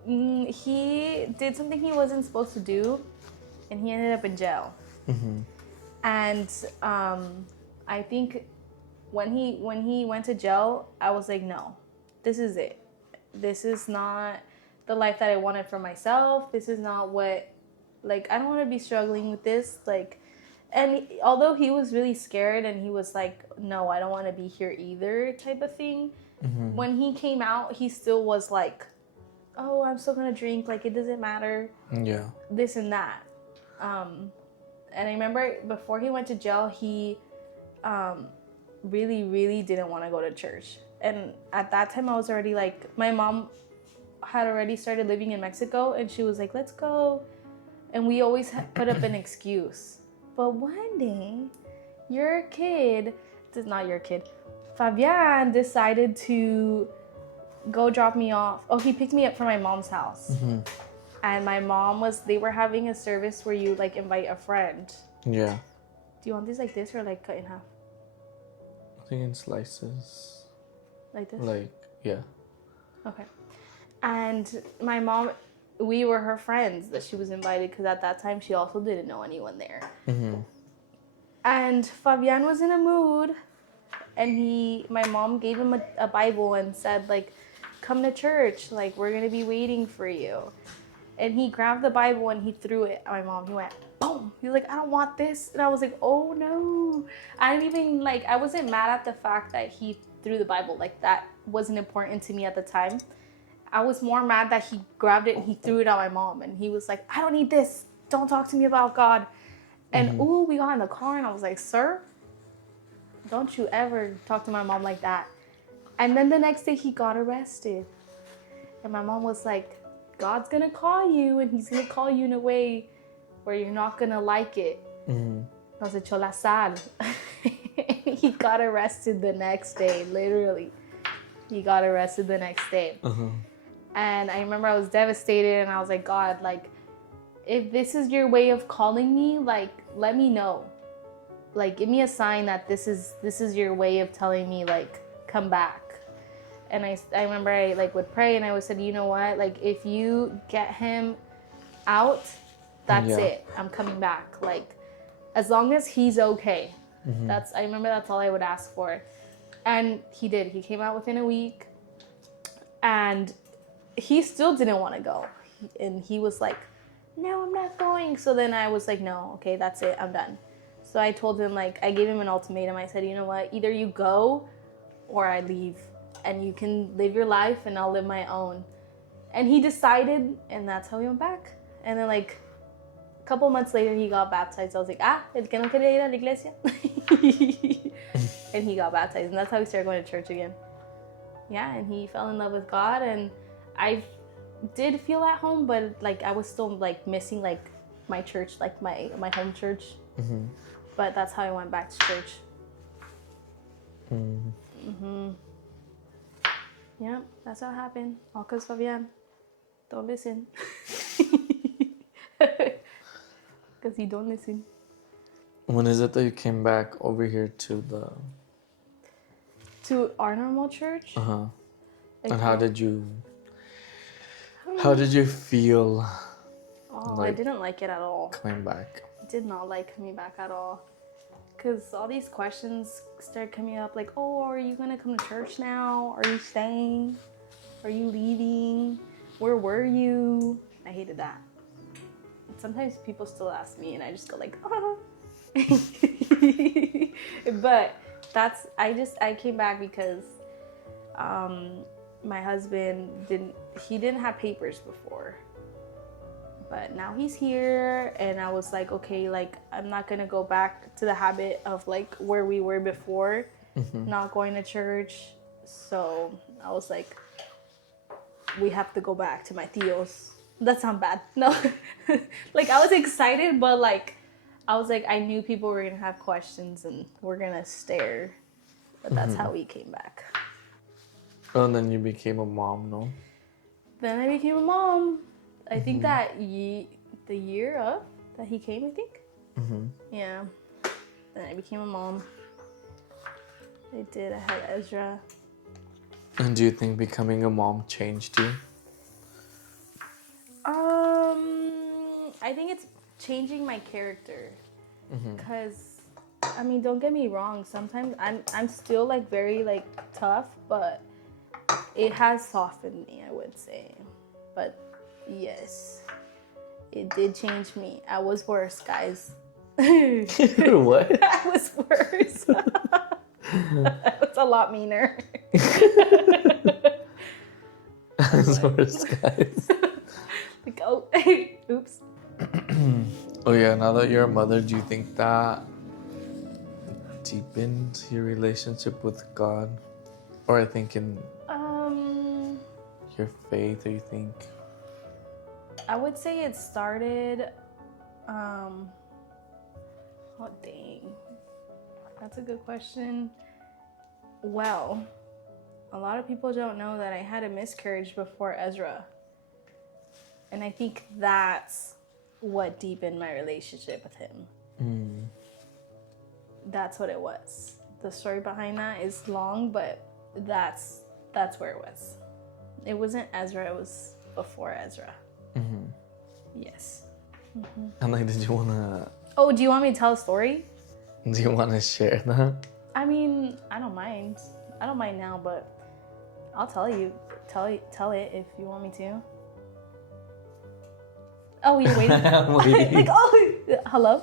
he did something he wasn't supposed to do, and he ended up in jail. Mm-hmm. And I think when he went to jail, I was like, no, this is it. This is not the life that I wanted for myself. This is not what, like, I don't want to be struggling with this. Like, and although he was really scared and he was like, no, I don't want to be here either type of thing. Mm-hmm. When he came out, he still was like, oh, I'm still going to drink. Like, it doesn't matter. Yeah. This and that. And I remember before he went to jail, he really, really didn't want to go to church. And at that time, I was already like, my mom had already started living in Mexico, and she was like, let's go. And we always put up an excuse. But one day, your kid this is not your kid. Fabian decided to go drop me off. Oh, he picked me up from my mom's house. And my mom they were having a service where you like invite a friend. Yeah. Do you want these like this or like cut in half? I think in slices. Like this? Like, yeah. Okay. And my mom, we were her friends that she was invited because at that time she also didn't know anyone there. And Fabian was in a mood, and my mom gave him a Bible and said like, come to church, like we're gonna be waiting for you. And he grabbed the Bible and he threw it at my mom. He went boom. He was like, I don't want this. And I was like, oh no. I wasn't mad at the fact that he threw the Bible. Like that wasn't important to me at the time. I was more mad that he grabbed it and he threw it at my mom. And he was like, I don't need this. Don't talk to me about God. And we got in the car and I was like, sir, don't you ever talk to my mom like that. And then the next day he got arrested. And my mom was like, God's gonna call you and he's gonna call you in a way where you're not gonna like it. Nos echó la sal. He got arrested the next day, literally. He got arrested the next day. And I remember I was devastated and I was like, God, like, if this is your way of calling me, like, let me know. Like, give me a sign that this is your way of telling me, like, come back. And I remember I like would pray and I would say, you know what? Like, if you get him out, that's it. I'm coming back. Like, as long as he's okay. I remember that's all I would ask for. And he did. He came out within a week. And he still didn't want to go. And he was like, no, I'm not going. So then I was like, no, okay, that's it. I'm done. So I told him, like, I gave him an ultimatum. I said, you know what? Either you go or I leave. And you can live your life and I'll live my own. And he decided, and that's how we went back. And then, like, a couple months later, he got baptized. I was like, el que no quería ir a la iglesia. And he got baptized. And that's how we started going to church again. Yeah, and he fell in love with God. And I did feel at home, but, like, I was still, like, missing, like, my church, like, my home church. But that's how I went back to church. Yeah, that's how it happened. All because Fabian. Don't listen. Because he don't listen. When is it that you came back over here to our normal church? And how did you feel? Oh, I didn't like it at all. Coming back. I did not like coming back at all. Because all these questions started coming up like, oh, are you going to come to church now? Are you staying? Are you leaving? Where were you? I hated that. And sometimes people still ask me and I just go like, oh. But I came back because my husband didn't have papers before. But now he's here and I was like, okay, like I'm not gonna go back to the habit of like where we were before, not going to church. So I was like, we have to go back to my tios. That sounds bad. No. Like I was excited, but like I was like, I knew people were gonna have questions and we're gonna stare. But that's how we came back. Oh, and then you became a mom, no? Then I became a mom. I think that the year of that he came, I think. Yeah. Then I became a mom. I did. I had Ezra. And do you think becoming a mom changed you? I think it's changing my character. Because, I mean, don't get me wrong. Sometimes I'm still like very like tough, but it has softened me, I would say. But yes, it did change me. I was worse, guys. What? I was worse. I was a lot meaner. I was worse, guys. Like, oh, oops. Oh yeah, now that you're a mother, do you think that deepened your relationship with God? Or I think in your faith, or you think? I would say it started, oh dang. That's a good question. Well, a lot of people don't know that I had a miscarriage before Ezra. And I think that's what deepened my relationship with him. That's what it was. The story behind that is long, but that's where it was. It wasn't Ezra, it was before Ezra. Yes. And like, did you wanna? Oh, do you want me to tell a story? Do you wanna share that? I mean, I don't mind. I don't mind now, but I'll tell you. Tell it if you want me to. Oh, you're waiting. I'm waiting. Like, oh, hello.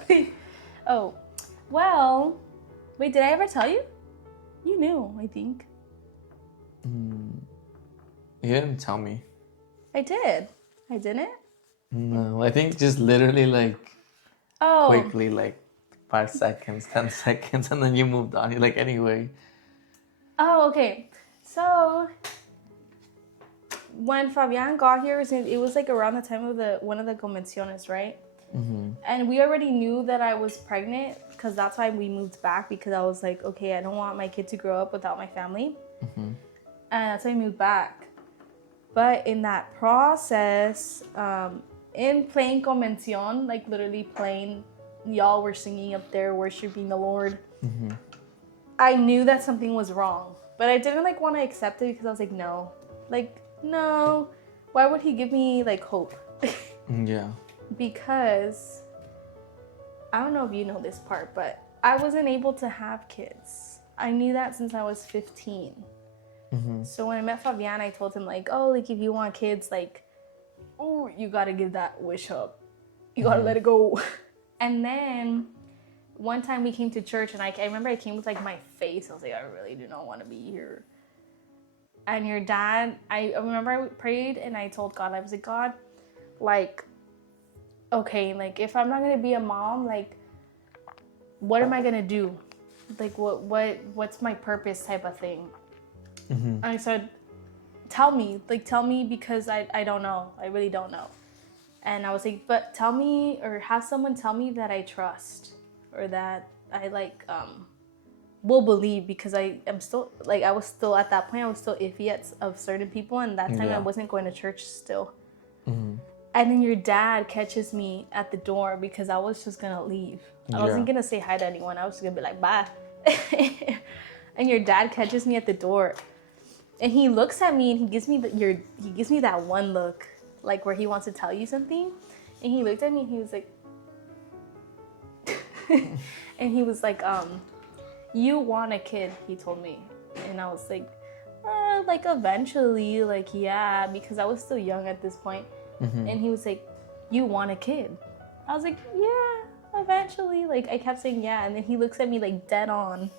Oh, well. Wait, did I ever tell you? You knew, I think. You didn't tell me. I did. I didn't? No, I think just literally like Oh. quickly, like 5 seconds, 10 seconds, and then you moved on. You're like, anyway. Oh, okay. So when Fabian got here, it was like around the time of one of the convenciones, right? And we already knew that I was pregnant because that's why we moved back, because I was like, okay, I don't want my kid to grow up without my family. And that's why I moved back. But in that process, in playing convencion, like literally playing, y'all were singing up there, worshiping the Lord. I knew that something was wrong, but I didn't like want to accept it because I was like, no, why would he give me like hope? Yeah. Because I don't know if you know this part, but I wasn't able to have kids. I knew that since I was 15. So when I met Fabian, I told him like, oh, like if you want kids, like, oh, you gotta give that wish up. You gotta let it go. And then one time we came to church, and I remember I came with like my face. I was like, I really do not want to be here. And your dad, I remember I prayed and I told God, I was like, God, like, okay, like if I'm not gonna be a mom, like, what am I gonna do? Like, what's my purpose type of thing? And I said, tell me because I don't know. I really don't know. And I was like, but tell me, or have someone tell me that I trust, or that I like will believe, because I am still like, I was still at that point, I was still iffy of certain people, and that time I wasn't going to church still. And then your dad catches me at the door because I was just gonna leave. I wasn't gonna say hi to anyone. I was just gonna be like, bye. And your dad catches me at the door, and he looks at me and he gives me that one look, like where he wants to tell you something. And he looked at me and he was like, and he was like, you want a kid, he told me. And I was like eventually, like, yeah, because I was still young at this point. And he was like, you want a kid? I was like, yeah, eventually. Like, I kept saying yeah, and then he looks at me like dead on.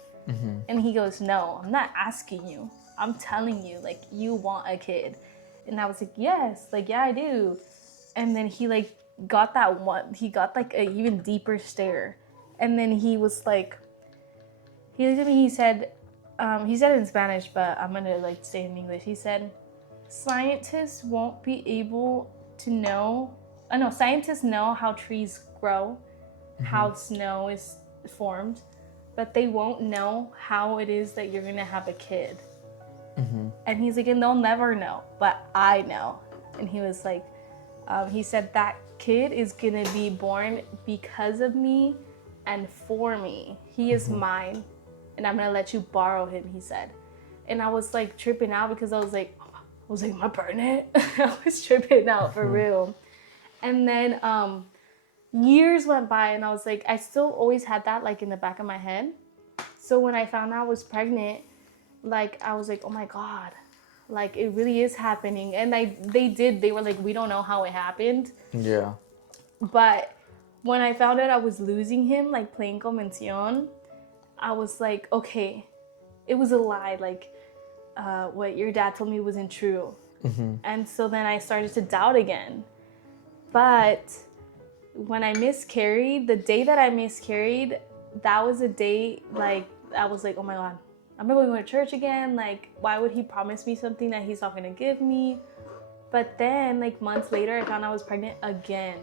And he goes, no, I'm not asking you, I'm telling you, like, you want a kid. And I was like, yes, like, yeah, I do. And then he like got like a even deeper stare. And then he was like, he looked at me, he said it in Spanish, but I'm gonna like say it in English. He said, scientists won't be able to know, scientists know how trees grow, how snow is formed, but they won't know how it is that you're gonna have a kid. And he's like, and they'll never know, but I know. And he was like, he said that kid is gonna be born because of me and for me. He is mine, and I'm gonna let you borrow him, he said. And I was like tripping out because I was like, am I pregnant? I was tripping out for real. And then years went by, and I was like, I still always had that like in the back of my head. So when I found out I was pregnant, like, I was like, oh my God, like, it really is happening. And they were like, we don't know how it happened. Yeah. But when I found out I was losing him, like playing convencion, I was like, okay, it was a lie. Like, what your dad told me wasn't true. And so then I started to doubt again. But when I miscarried, the day that I miscarried, that was a day, like, I was like, oh my God, I'm never going to church again. Like, why would he promise me something that he's not going to give me? But then, like, months later, I found I was pregnant again.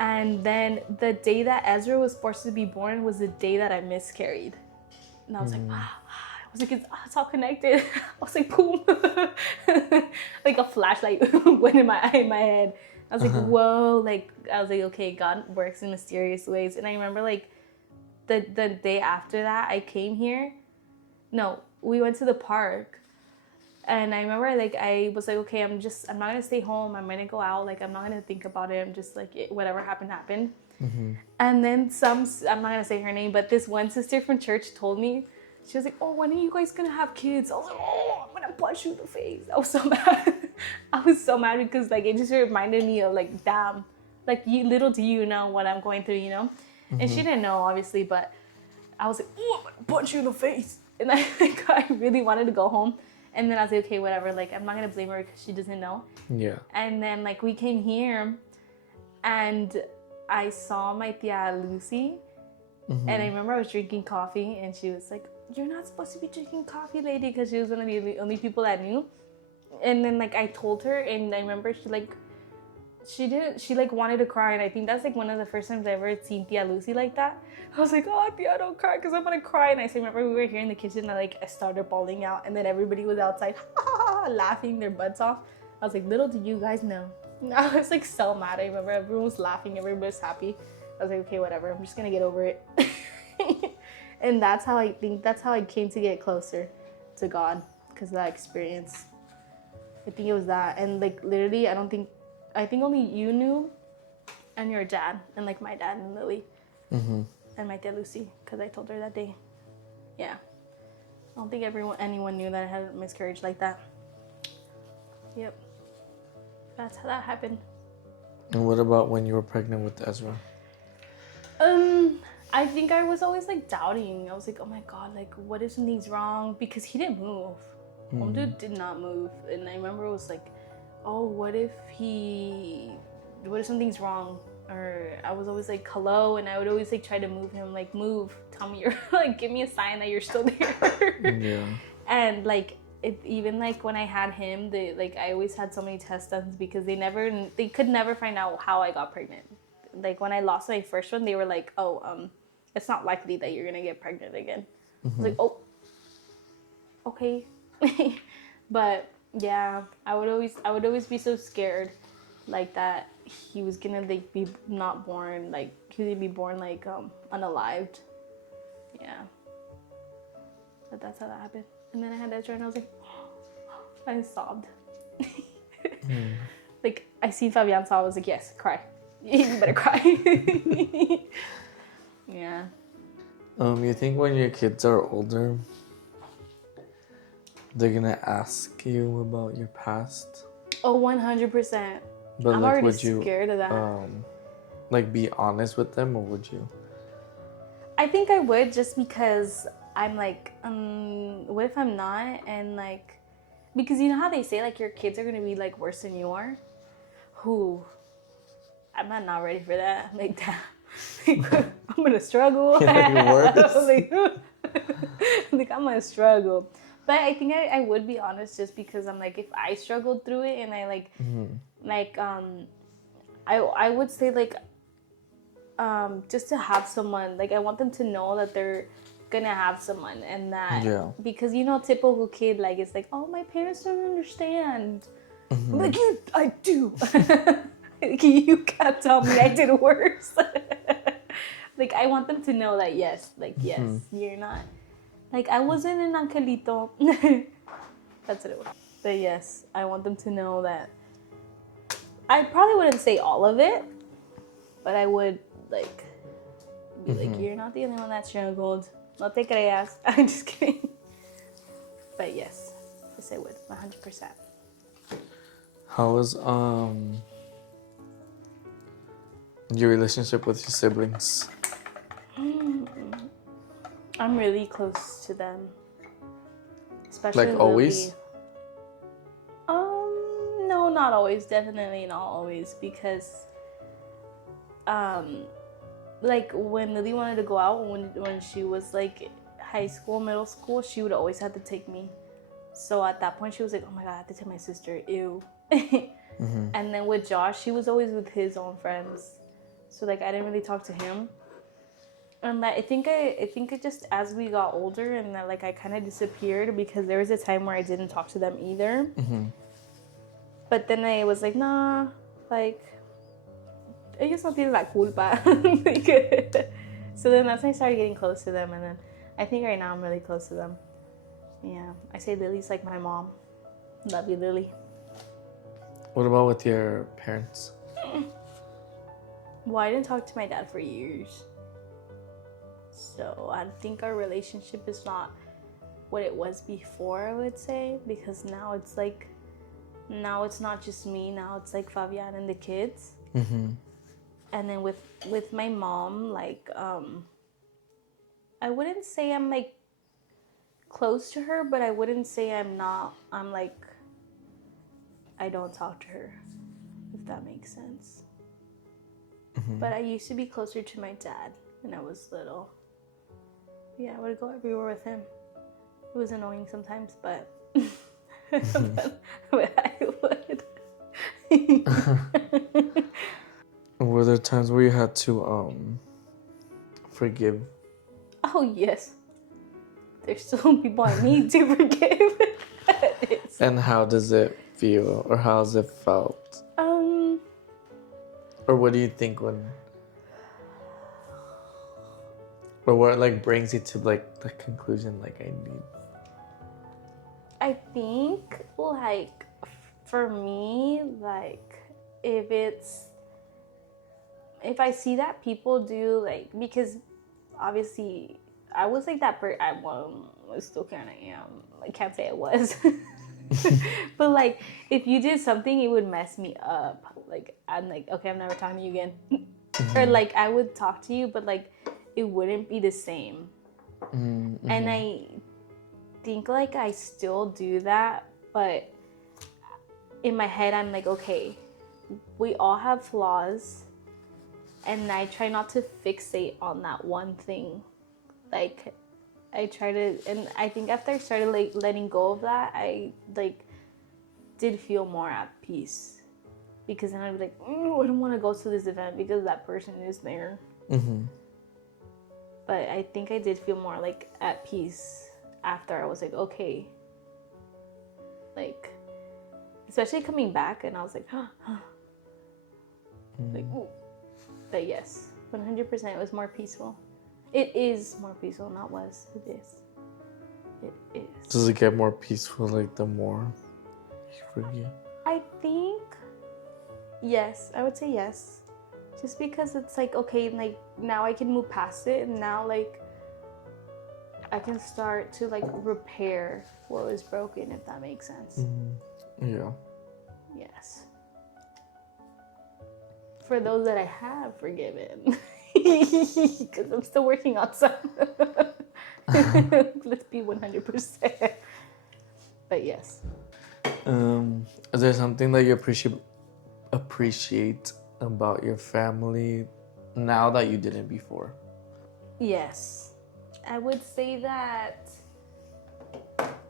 And then the day that Ezra was supposed to be born was the day that I miscarried. And I was like, wow. I was like, it's all connected. I was like, boom. Like a flashlight went in my head. I was like, whoa. Like, I was like, okay, God works in mysterious ways. And I remember like the day after that, I came here. No, we went to the park. And I remember, like, I was like, okay, I'm not going to stay home. I'm going to go out. Like, I'm not going to think about it. I'm just, like, whatever happened, happened. Mm-hmm. And then I'm not going to say her name, but this one sister from church told me, she was like, oh, when are you guys going to have kids? I was like, oh, I'm going to punch you in the face. I was so mad. I was so mad because, like, it just reminded me of, like, damn. Like, little do you know what I'm going through, you know? Mm-hmm. And she didn't know, obviously, but I was like, oh, I'm going to punch you in the face. And I really wanted to go home. And then I was like, okay, whatever. Like, I'm not going to blame her because she doesn't know. Yeah. And then, like, we came here and I saw my tia Lucy. Mm-hmm. And I remember I was drinking coffee and she was like, you're not supposed to be drinking coffee, lady, because she was one of the only people that knew. And then, like, I told her and I remember she wanted to cry. And I think that's, like, one of the first times I ever seen tia Lucy like that. I was like, oh, tia, don't cry because I'm going to cry. And I remember we were here in the kitchen and, like, I started bawling out. And then everybody was outside laughing their butts off. I was like, little do you guys know. I was, like, so mad. I remember everyone was laughing. Everybody was happy. I was like, okay, whatever. I'm just going to get over it. And that's how I came to get closer to God because of that experience. I think it was that. And, like, literally, I think only you knew and your dad and, like, my dad and Lily. Mm-hmm. And my tia Lucy, because I told her that day. Yeah. I don't think anyone knew that I had a miscarriage like that. Yep. That's how that happened. And what about when you were pregnant with Ezra? I think I was always, like, doubting. I was like, oh my God, like, what if something's wrong? Because he didn't move. Home dude did not move. And I remember it was like, oh, what if something's wrong? Or I was always like, hello, and I would always like try to move him, like, move, tell me you're, like, give me a sign that you're still there. Yeah. And like, even like when I had him, I always had so many test done because they could never find out how I got pregnant. Like when I lost my first one, they were like, oh, it's not likely that you're gonna get pregnant again. Mm-hmm. I was like, oh, okay. But yeah, I would always be so scared, like that he was gonna like be not born, like he was gonna be born like unalived. Yeah. But that's how that happened. And then I had Ezra and I was like, I sobbed. Like I seen Fabian saw, I was like, yes, cry. You better cry. Yeah. You think when your kids are older, they're gonna ask you about your past? Oh, 100%. But I'm like, already would you, scared of that. Like, be honest with them, or would you? I think I would, just because I'm like, what if I'm not? And like, because you know how they say like your kids are gonna be like worse than you are? I'm not ready for that. Like that. I'm gonna struggle. Yeah, like I'm gonna struggle. But I think I would be honest, just because I'm like, if I struggled through it and I like, I would say like, just to have someone, like I want them to know that they're gonna have someone, and that, because you know, typical kid, like it's like, oh, my parents don't understand. I'm like, I do. You can't tell me I did worse. Like I want them to know that yes, you're not. Like, I wasn't an angelito. That's what it was. But yes, I want them to know that. I probably wouldn't say all of it, but I would, like, be like, you're not the only one that struggled. No te creas. I'm just kidding. But yes I would, 100%. How was, your relationship with your siblings? I'm really close to them. Especially like always? Lily. No, not always. Definitely not always. Because, like, when Lily wanted to go out, when she was, like, high school, middle school, she would always have to take me. So at that point, she was like, oh my God, I have to take my sister. Ew. And then with Josh, she was always with his own friends. So like I didn't really talk to him. And I think it just as we got older and that like I kind of disappeared because there was a time where I didn't talk to them either. Mm-hmm. But then I was like, nah, like ellos no tienen la culpa. So then that's when I started getting close to them, and then I think right now I'm really close to them. Yeah, I say Lily's like my mom. Love you, Lily. What about with your parents? Well, I didn't talk to my dad for years. So I think our relationship is not what it was before, I would say, because now it's not just me, now it's like Fabian and the kids. Mm-hmm. And then with my mom, like I wouldn't say I'm like close to her, but I wouldn't say I'm like I don't talk to her, if that makes sense. Mm-hmm. But I used to be closer to my dad when I was little. Yeah, I would go everywhere with him. It was annoying sometimes, but but I would. Were there times where you had to forgive? Oh yes. There's still people I need to forgive. And how does it feel, or how has it felt? Or what do you think when, or what like brings you to like the conclusion like I think like for me, like if I see that people do like, because obviously I was like that I still kind of am. I can't say I was. But like if you did something, it would mess me up. Like I'm like, okay, I'm never talking to you again. Or like I would talk to you, but like it wouldn't be the same. Mm-hmm. And I think like I still do that, but in my head I'm like, okay, we all have flaws, and I try not to fixate on that one thing. Like I try to, and I think after I started like letting go of that, I like did feel more at peace, because then I'd be like, I don't want to go to this event because that person is there. Mm-hmm. But I think I did feel more like at peace after I was like, okay, like especially coming back, and I was like, like, ooh. But yes, 100% it was more peaceful. It is more peaceful, not was. It is. It is. Does it get more peaceful like the more you forgive? I think yes. I would say yes. Just because it's like, okay, like now I can move past it, and now like I can start to like repair what was broken, if that makes sense. Mm-hmm. Yeah. Yes. For those that I have forgiven. Because I'm still working on some. Let's be 100%. But yes. Is there something that you appreciate about your family now that you didn't before? Yes. I would say that,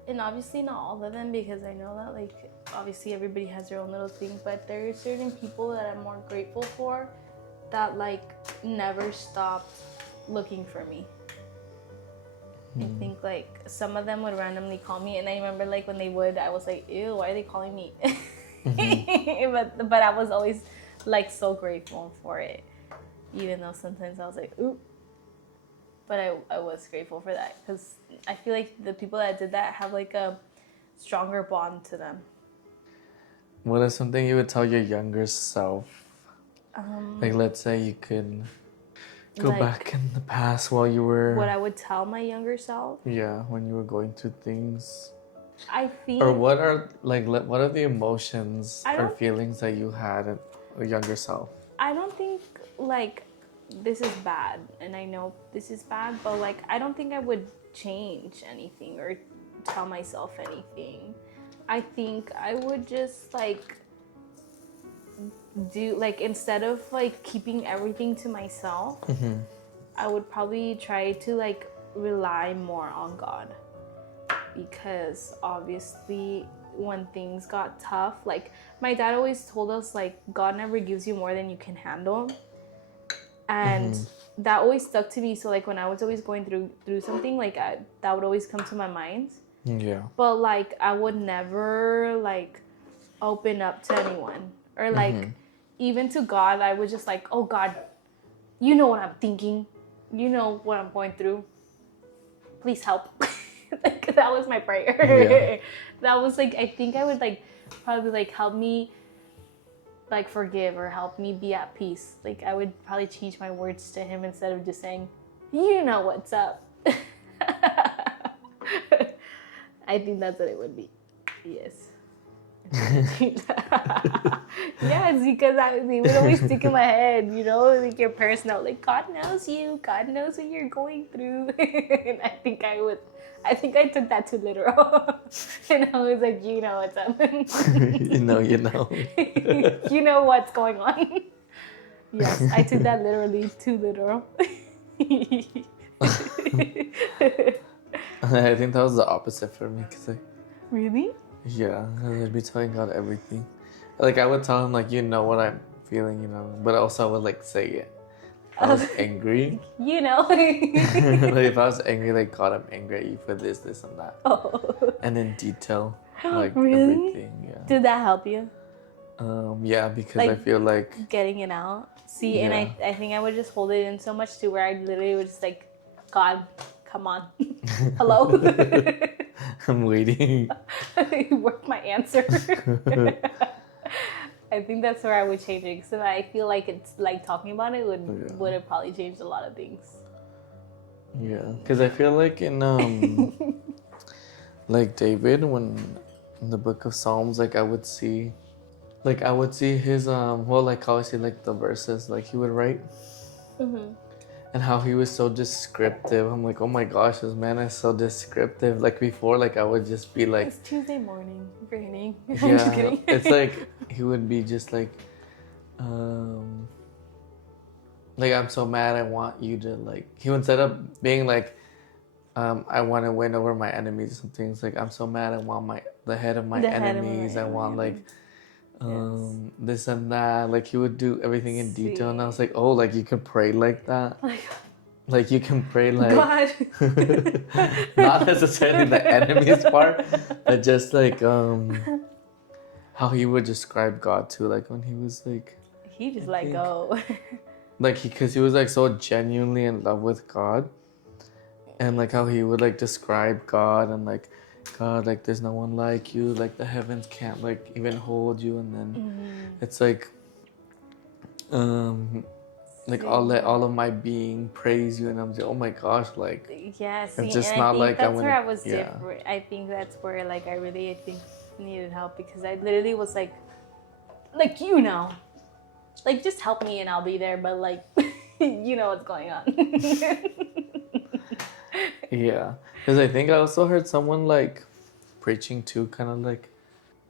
and obviously not all of them, because I know that like obviously everybody has their own little thing, but there are certain people that I'm more grateful for that like never stopped looking for me. I think like some of them would randomly call me, and I remember like when they would, I was like, ew, why are they calling me? but I was always like so grateful for it, even though sometimes I was like, ooh. But I was grateful for that, because I feel like the people that did that have like a stronger bond to them. What is something you would tell your younger self? Like, let's say you could go back in the past while you were... What I would tell my younger self? Yeah, when you were going through things. I think... Or what are the emotions or feelings that you had at a younger self? I don't think, like, this is bad, and I know this is bad, but, like, I don't think I would change anything or tell myself anything. I think I would just, like... do like, instead of like keeping everything to myself, I would probably try to like rely more on God, because obviously when things got tough, like my dad always told us like God never gives you more than you can handle. And that always stuck to me. So like when I was always going through something, like that would always come to my mind. Yeah. But like I would never like open up to anyone, or like even to God. I was just like, oh God, you know what I'm thinking, you know what I'm going through, please help. Like that was my prayer. Yeah. That was like, I think I would like probably like help me like forgive, or help me be at peace. Like I would probably change my words to him instead of just saying, you know what's up. I think that's what it would be. Yes. Yes, because they would always stick in my head, you know, like your personal, like God knows you, God knows what you're going through. And I think I took that too literal. And I was like, you know what's up. you know. You know what's going on. Yes, I took that literally too literal. I think that was the opposite for me, cause Really? yeah, I'd be telling God everything. Like I would tell him like, you know what I'm feeling, you know, but also I would like say it. If I was angry, you know. like if I was angry, like God, I'm angry at you for this, and that, and in detail, like really? everything. Yeah. Did that help you? Yeah, because like, I feel like getting it out. See, yeah. and I think I would just hold it in so much too, where I literally would just like, God, come on, hello. I'm waiting. Work my answer. I think that's where I would change it. So I feel like it's like talking about it would have probably changed a lot of things. Yeah, because I feel like in like David, when in the book of Psalms, like I would see his well, like how I see like the verses like he would write. And how he was so descriptive. I'm like, oh my gosh, this man is so descriptive. Like before, like I would just be like, it's Tuesday morning, raining. Yeah, I'm just kidding. It's like he would be just like I'm so mad. I want you to like. He would set up being like, I want to win over my enemies. Some things like I'm so mad. I want the head of my enemies. I want like. This and that, like he would do everything in detail, and I was like, oh, like you can pray like that, like you can pray like God. Not necessarily the enemy's part, but just like how he would describe God too, like when he was like he just let go, like because he was like so genuinely in love with God, and like how he would like describe God and like God, like there's no one like you, like the heavens can't like even hold you, and then it's like like all of my being praise you, and I'm like, oh my gosh, like yes, it's just not like that's where I was different. I think that's where like I think needed help, because I literally was like you know, like just help me and I'll be there, but like you know what's going on. Yeah, because I think I also heard someone like preaching too, kind of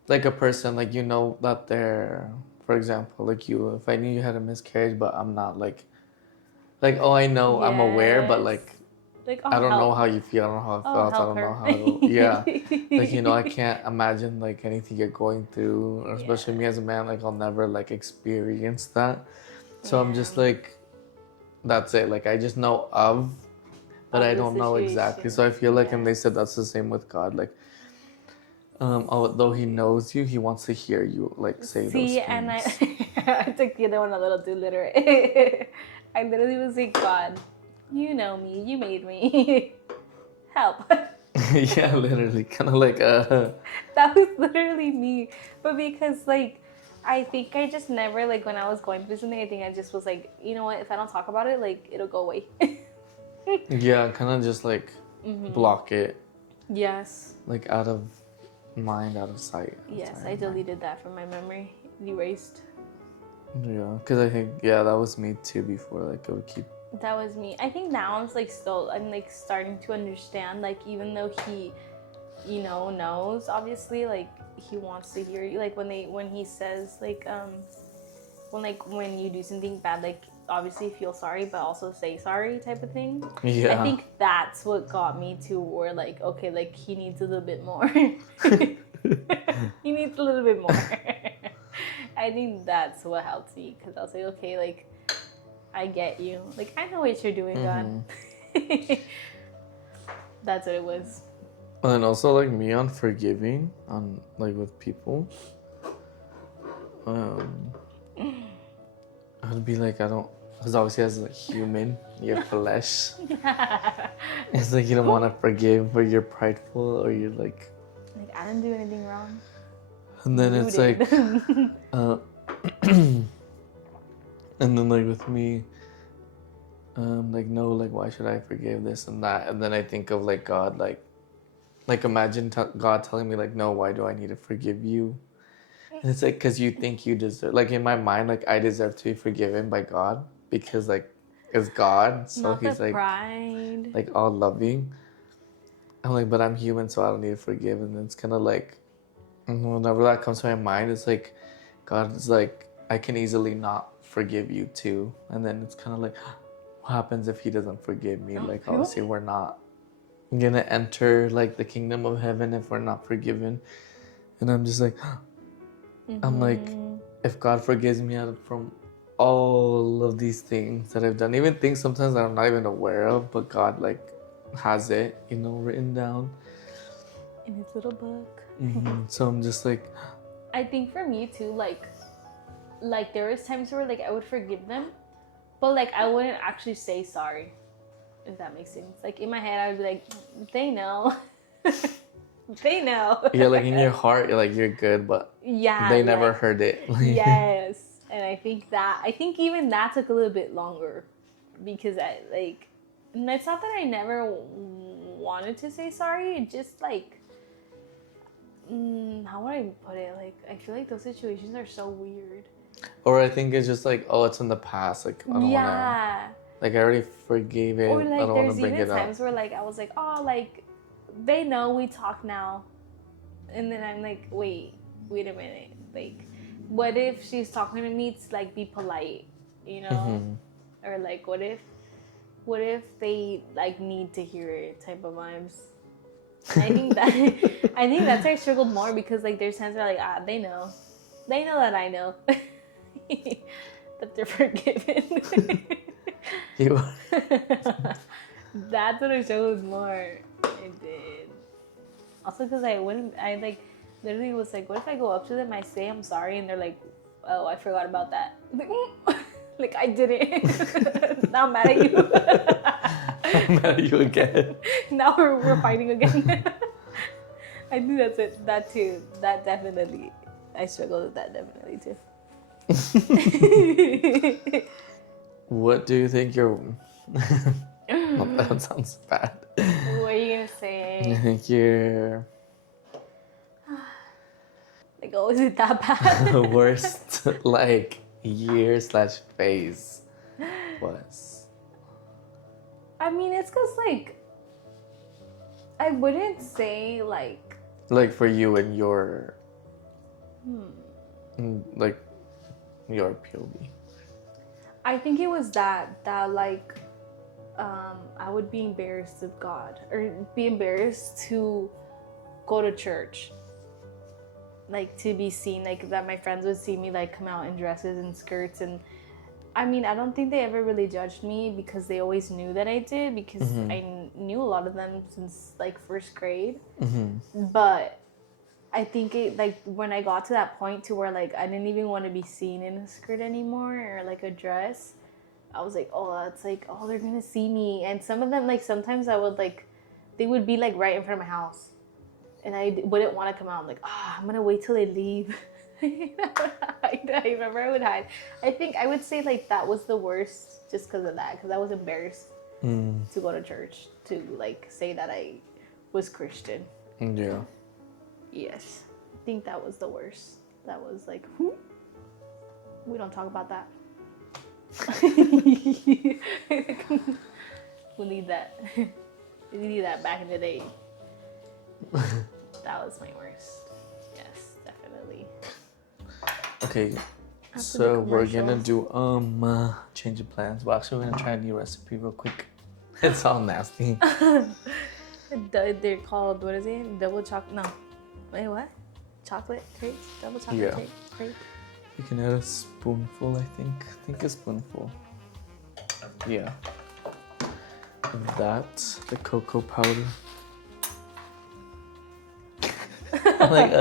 like a person like, you know, that they're, for example, like you, if I knew you had a miscarriage, but I'm not like oh, I know, I'm aware, but like I don't know how you feel, I don't know how it felt, I don't know how yeah, like, you know, I can't imagine like anything you're going through, or especially me as a man, like I'll never like experience that, so I'm just like, that's it, like I just know of, but I don't know exactly. So I feel like, and they said that's the same with God. Like, although He knows you, He wants to hear you like say those things. And I took the other one a little too literal. I literally was like, God, you know me, you made me. Help. Yeah, literally, kind of like That was literally me, but because like, I think I just never like when I was going through something, I think I just was like, you know what? If I don't talk about it, like it'll go away. Yeah, kind of just like block it. Yes. Like out of mind, out of sight. Yes, I deleted that from my memory. Erased. Yeah, because I think that was me too before. Like I would keep. That was me. I think now I'm like starting to understand. Like even though he, you know, knows obviously, like he wants to hear you. Like when he says like when you do something bad, like obviously feel sorry, but also say sorry type of thing. Yeah. I think that's what got me to where like, okay, like he needs a little bit more. He needs a little bit more. I think that's what helped me, because I was like, okay, like I get you. Like, I know what you're doing, God. That's what it was. And also, like, me on forgiving, on, like, with people, I'd be like, I don't, because obviously as a human, you're flesh. It's like you don't want to forgive, or you're prideful, or you're like... Like, I didn't do anything wrong. And then You it's did. like... and then, like, with me, like, no, like, why should I forgive this and that? And then I think of, like, God, like imagine God telling me, like, no, why do I need to forgive you? And it's like, because you think you deserve, like, in my mind, like, I deserve to be forgiven by God because, like, it's God, so Not he's the like pride. like all loving. I'm like, but I'm human, so I don't need to forgive. And it's kind of like, whenever that comes to my mind, it's like God is like, I can easily not forgive you too. And then it's kind of like, what happens if he doesn't forgive me? Like, obviously we're not gonna enter, like, the kingdom of heaven if we're not forgiven. And I'm just like, I'm like, if God forgives me from all of these things that I've done, even things sometimes that I'm not even aware of, but God, like, has it, written down in his little book. So I'm just like, I think for me too, like there was times where, like, I would forgive them, but, like, I wouldn't actually say sorry, if that makes sense. Like, in my head, I would be like, they know. They know. yeah, like, in your heart, you're like, you're good, but they never heard it. Yes. And I think even that took a little bit longer, because and it's not that I never wanted to say sorry. It just, like, how would I put it? Like, I feel like those situations are so weird. Or I think it's just like, oh, it's in the past. Like, I don't want to. Like, I already forgave it. Or, like, I don't want to bring it up. There's even times where, like, I was like, oh, like, they know we talk now. And then I'm like, wait a minute. Like, what if she's talking to me to, like, be polite, Or, like, what if they, like, need to hear it type of vibes. And I think that's why I struggled more, because, like, there's times where, like, they know that I know that they're forgiven. That's what I struggled more. It did. Also, because I literally was like, what if I go up to them, I say I'm sorry, and they're like, oh, I forgot about that. Like, I didn't. Now I'm mad at you. I'm mad at you again. Now we're fighting again. I think that's it. That too. That definitely. I struggled with that definitely too. What do you think your... Oh, that sounds bad. What are you gonna say? I think your... Like, oh, is it that bad? worst, like, year/phase was? I mean, it's because, like, I wouldn't say, like... Like, for you and your... Like, your POV. I think it was that like, I would be embarrassed of God, or be embarrassed to go to church. Like, to be seen, like, that my friends would see me, like, come out in dresses and skirts. And I mean, I don't think they ever really judged me, because they always knew that I did, because I knew a lot of them since, like, first grade. But I think it, like, when I got to that point to where, like, I didn't even want to be seen in a skirt anymore, or, like, a dress, I was like, oh, that's like, oh, they're gonna see me. And some of them, like, sometimes I would, like, they would be, like, right in front of my house, and I wouldn't want to come out. I'm like, I'm gonna wait till they leave. I remember I would hide. I think I would say, like, that was the worst, just because of that, because I was embarrassed to go to church, to, like, say that I was Christian. Yeah. Yes. I think that was the worst. That was like, we don't talk about that. We need that. We need that back in the day. That was my worst. Yes, definitely. Okay. So we're gonna do change of plans. Well, actually, we're gonna try a new recipe real quick. It's all nasty. They're called, what is it? Double chocolate? No. Wait, what? Chocolate crepes? Double chocolate crepe? You can add a spoonful, I think. A spoonful. Yeah. That's the cocoa powder. Like,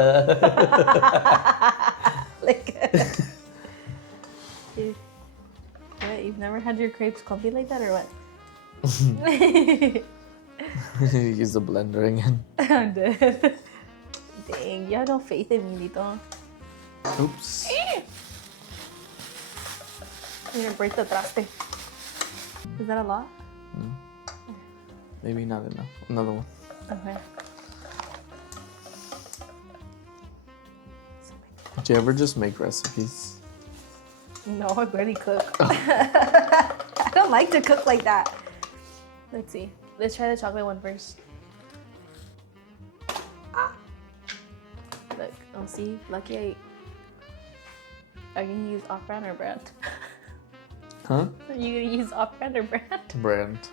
What, you've never had your crepes clumpy like that or what? Use the blender again. I'm dead. Dang, you have no faith in me, Lito. Oops. You're gonna break the traste. Is that a lot? No. Maybe not enough. Another one. Okay. Do you ever just make recipes? No, I barely cook. I don't like to cook like that. Let's see. Let's try the chocolate one first. Ah. Look, oh see, lucky Are you gonna use off-brand or brand? Huh? Are you gonna use off-brand or brand? Brand.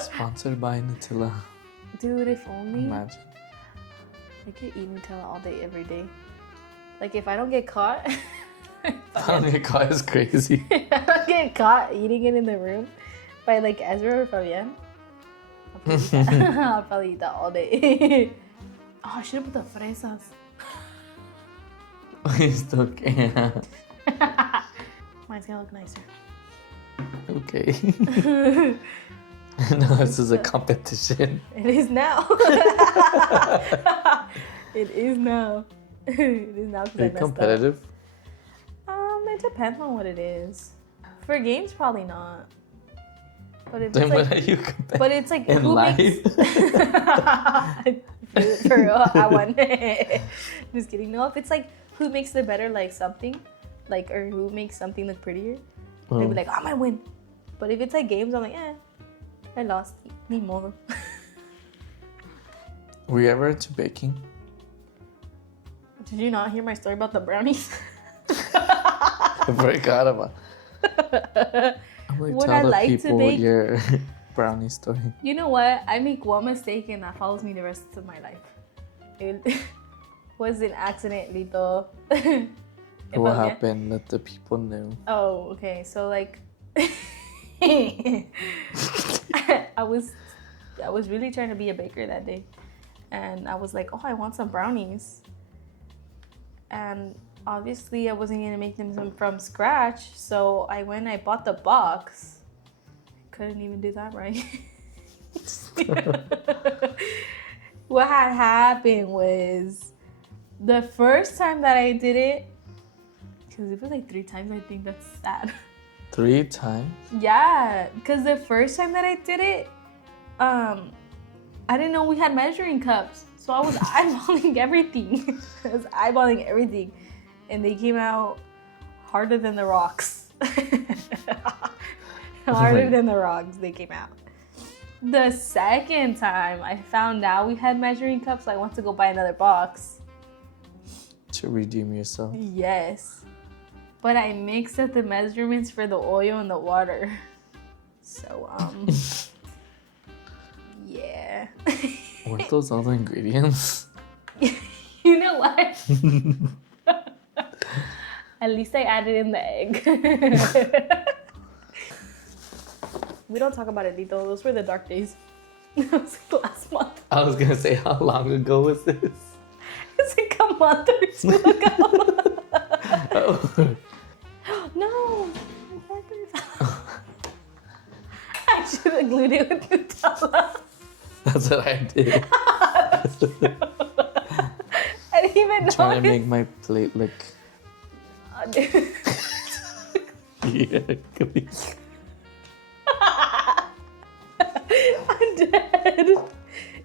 Sponsored by Nutella. Dude, if only. Imagine. I could eat Nutella all day, every day. Like if I don't get caught. I don't get caught is crazy. If I don't get caught eating it in the room by like Ezra or Fabian, I'll probably eat that all day. Oh, I should have put the fresas. We still can't. Mine's gonna look nicer. Okay. No, this is a competition. It is now. It is now. It is now because I Are you messed competitive? up. It depends on what it is. For games, probably not. But if Then it's what like, are you competitive? but it's like In who life? makes. For real, I won. Just kidding. No, if it's like who makes the better like something, like or who makes something look prettier, they'd be like, I might win. But if it's like games, I'm like, I lost. Ni modo. Were you ever into baking? Did you not hear my story about the brownies? I forgot about. I'm like, Would I tell the like to people bake? your brownie story. You know what? I make one mistake and that follows me the rest of my life. It was an accident, Lito. What happened that the people knew? Oh, okay. So like, I was really trying to be a baker that day, and I was like, oh, I want some brownies, and obviously I wasn't gonna make them from scratch, so I went and I bought the box. Couldn't even do that right. What had happened was the first time that I did it, because it was like 3 times, I think that's sad. 3 times? Yeah, because the first time that I did it, I didn't know we had measuring cups. So I was eyeballing everything. I was eyeballing everything. And they came out harder than the rocks. Harder than the rocks, they came out. The second time I found out we had measuring cups, I went to go buy another box. To redeem yourself? Yes. But I mixed up the measurements for the oil and the water. So, yeah. Weren't those all the ingredients? You know what? At least I added in the egg. We don't talk about it, Lito. Those were the dark days. That was like last month. I was gonna say, how long ago was this? It's like a month or 2 ago. Oh. No. I should have glued it with Nutella. That's what I did. I didn't even know. Trying to make my plate look. Yeah, I'm dead.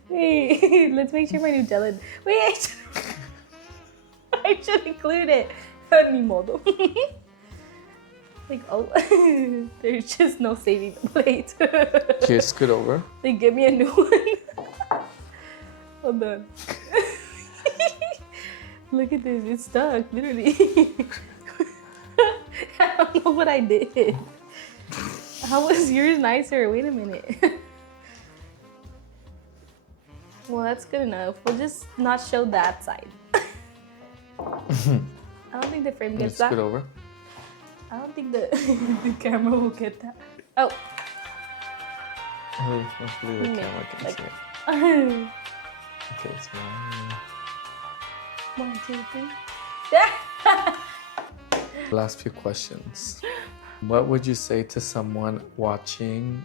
Hey, let's make sure my Nutella. Wait, I should include it. Ni modo. Like, oh, there's just no saving the plate. Here, scoot over. They give me a new one. Hold on. Look at this. It's stuck, literally. I don't know what I did. How was yours nicer? Wait a minute. Well, that's good enough. We'll just not show that side. I don't think the frame gets that. Scoot over. I don't think the camera will get that. Oh. Hopefully the camera can Like- see it. Okay, smile. 1, 2, 3. Last few questions. What would you say to someone watching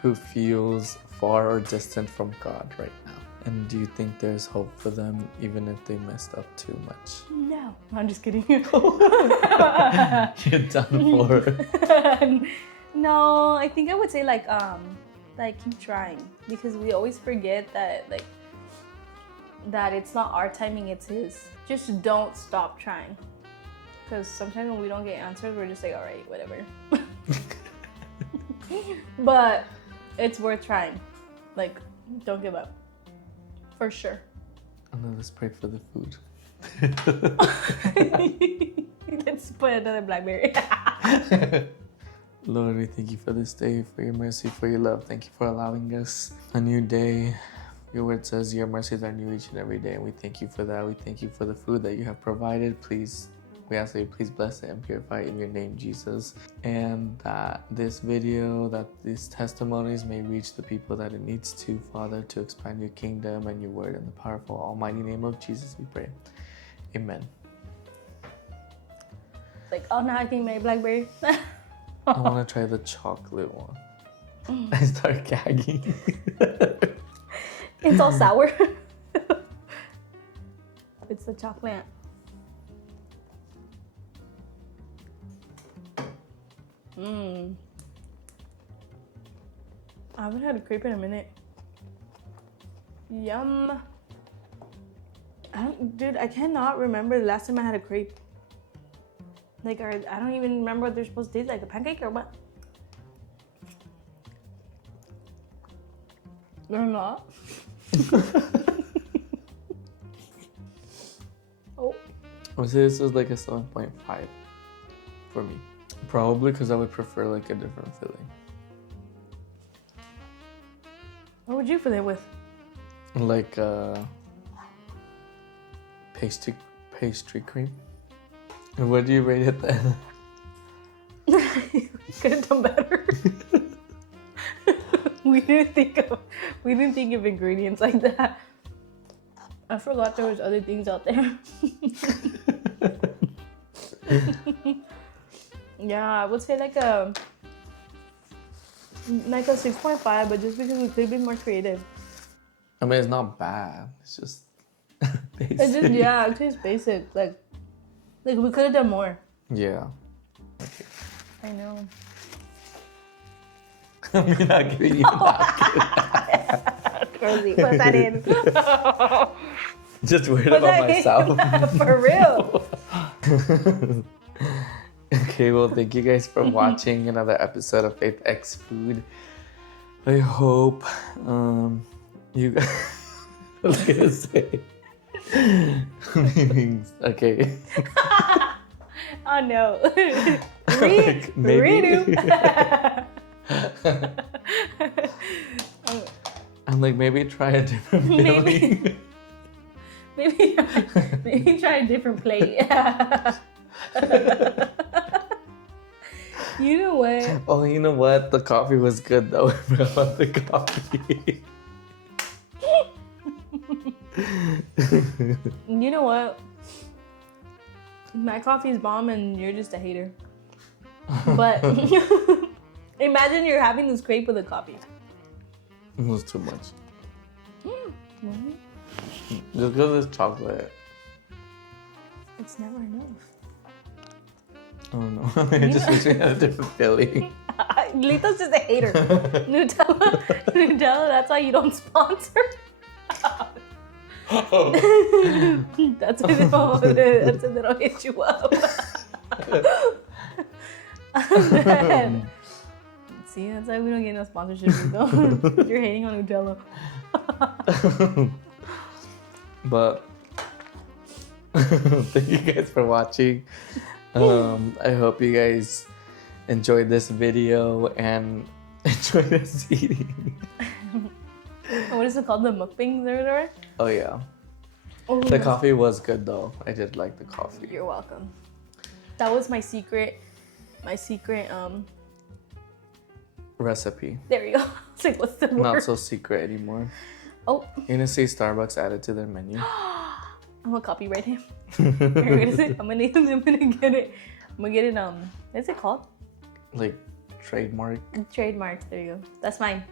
who feels far or distant from God right now? And do you think there's hope for them even if they messed up too much? No, I'm just kidding. You're done for. No, I think I would say like keep trying, because we always forget that that it's not our timing, it's His. Just don't stop trying, because sometimes when we don't get answers, we're just like, all right, whatever. But it's worth trying. Like, don't give up, for sure. And then let's pray for the food. Let's put another blackberry. Lord, we thank you for this day, for your mercy, for your love. Thank you for allowing us a new day. Your word says your mercies are new each and every day, and we thank you for that. We thank you for the food that you have provided. Please, we ask that you please bless it and purify it in your name, Jesus. And that this video, that these testimonies may reach the people that it needs to, Father, to expand your kingdom and your word. In the powerful, almighty name of Jesus, we pray. Amen. Like, oh, now I think my blackberry. I want to try the chocolate one. I start gagging. It's all sour. It's the chocolate. I haven't had a crepe in a minute. Yum. Dude, I cannot remember the last time I had a crepe. Like, I don't even remember what they're supposed to taste like. A pancake or what? They're not. Oh. I would say this is like a 7.5 for me. Probably because I would prefer like a different filling. What would you fill it with? Like pastry cream. And what do you rate it then? Could have done better. We didn't think of ingredients like that. I forgot there was other things out there. Yeah, I would say like a 6.5, but just because we could be more creative. I mean, it's not bad. It's just basic. It's just, yeah, it tastes basic. Like we could have done more. Yeah. Okay. I know. I'm not giving you that. Crazy. Put that in. Just worried about myself. For real. Okay, well, thank you guys for watching another episode of Faith X Food. I hope you guys. I was gonna say. Okay. Oh no. Like, maybe. Redo. I'm like, maybe try a different feeling. Maybe try a different plate. You know what? Oh, you know what? The coffee was good though. I forgot about the coffee. You know what? My coffee is bomb and you're just a hater. But imagine you're having this crepe with a coffee. It was too much. Just because it's chocolate. It's never enough. I don't know. I just wish we had a different feeling. Lito's just a hater. Nutella, that's why you don't sponsor. That's when they'll hit you up. See, that's why we don't get no sponsorship, though. You're hating on Nutella. But thank you guys for watching. I hope you guys enjoyed this video and enjoyed us eating. What is it called? The mukbangs or whatever? Oh yeah. Oh, The coffee was good though. I did like the coffee. You're welcome. That was my secret recipe. There you go. It's like, what's the word? Not so secret anymore. Oh. You're gonna see Starbucks added to their menu. I'm gonna copyright him. I'm gonna get it. I'm gonna get it. What's it called? Like trademark. Trademark. There you go. That's mine.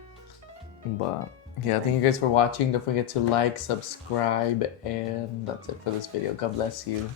But yeah, thank you guys for watching. Don't forget to like, subscribe, and that's it for this video. God bless you.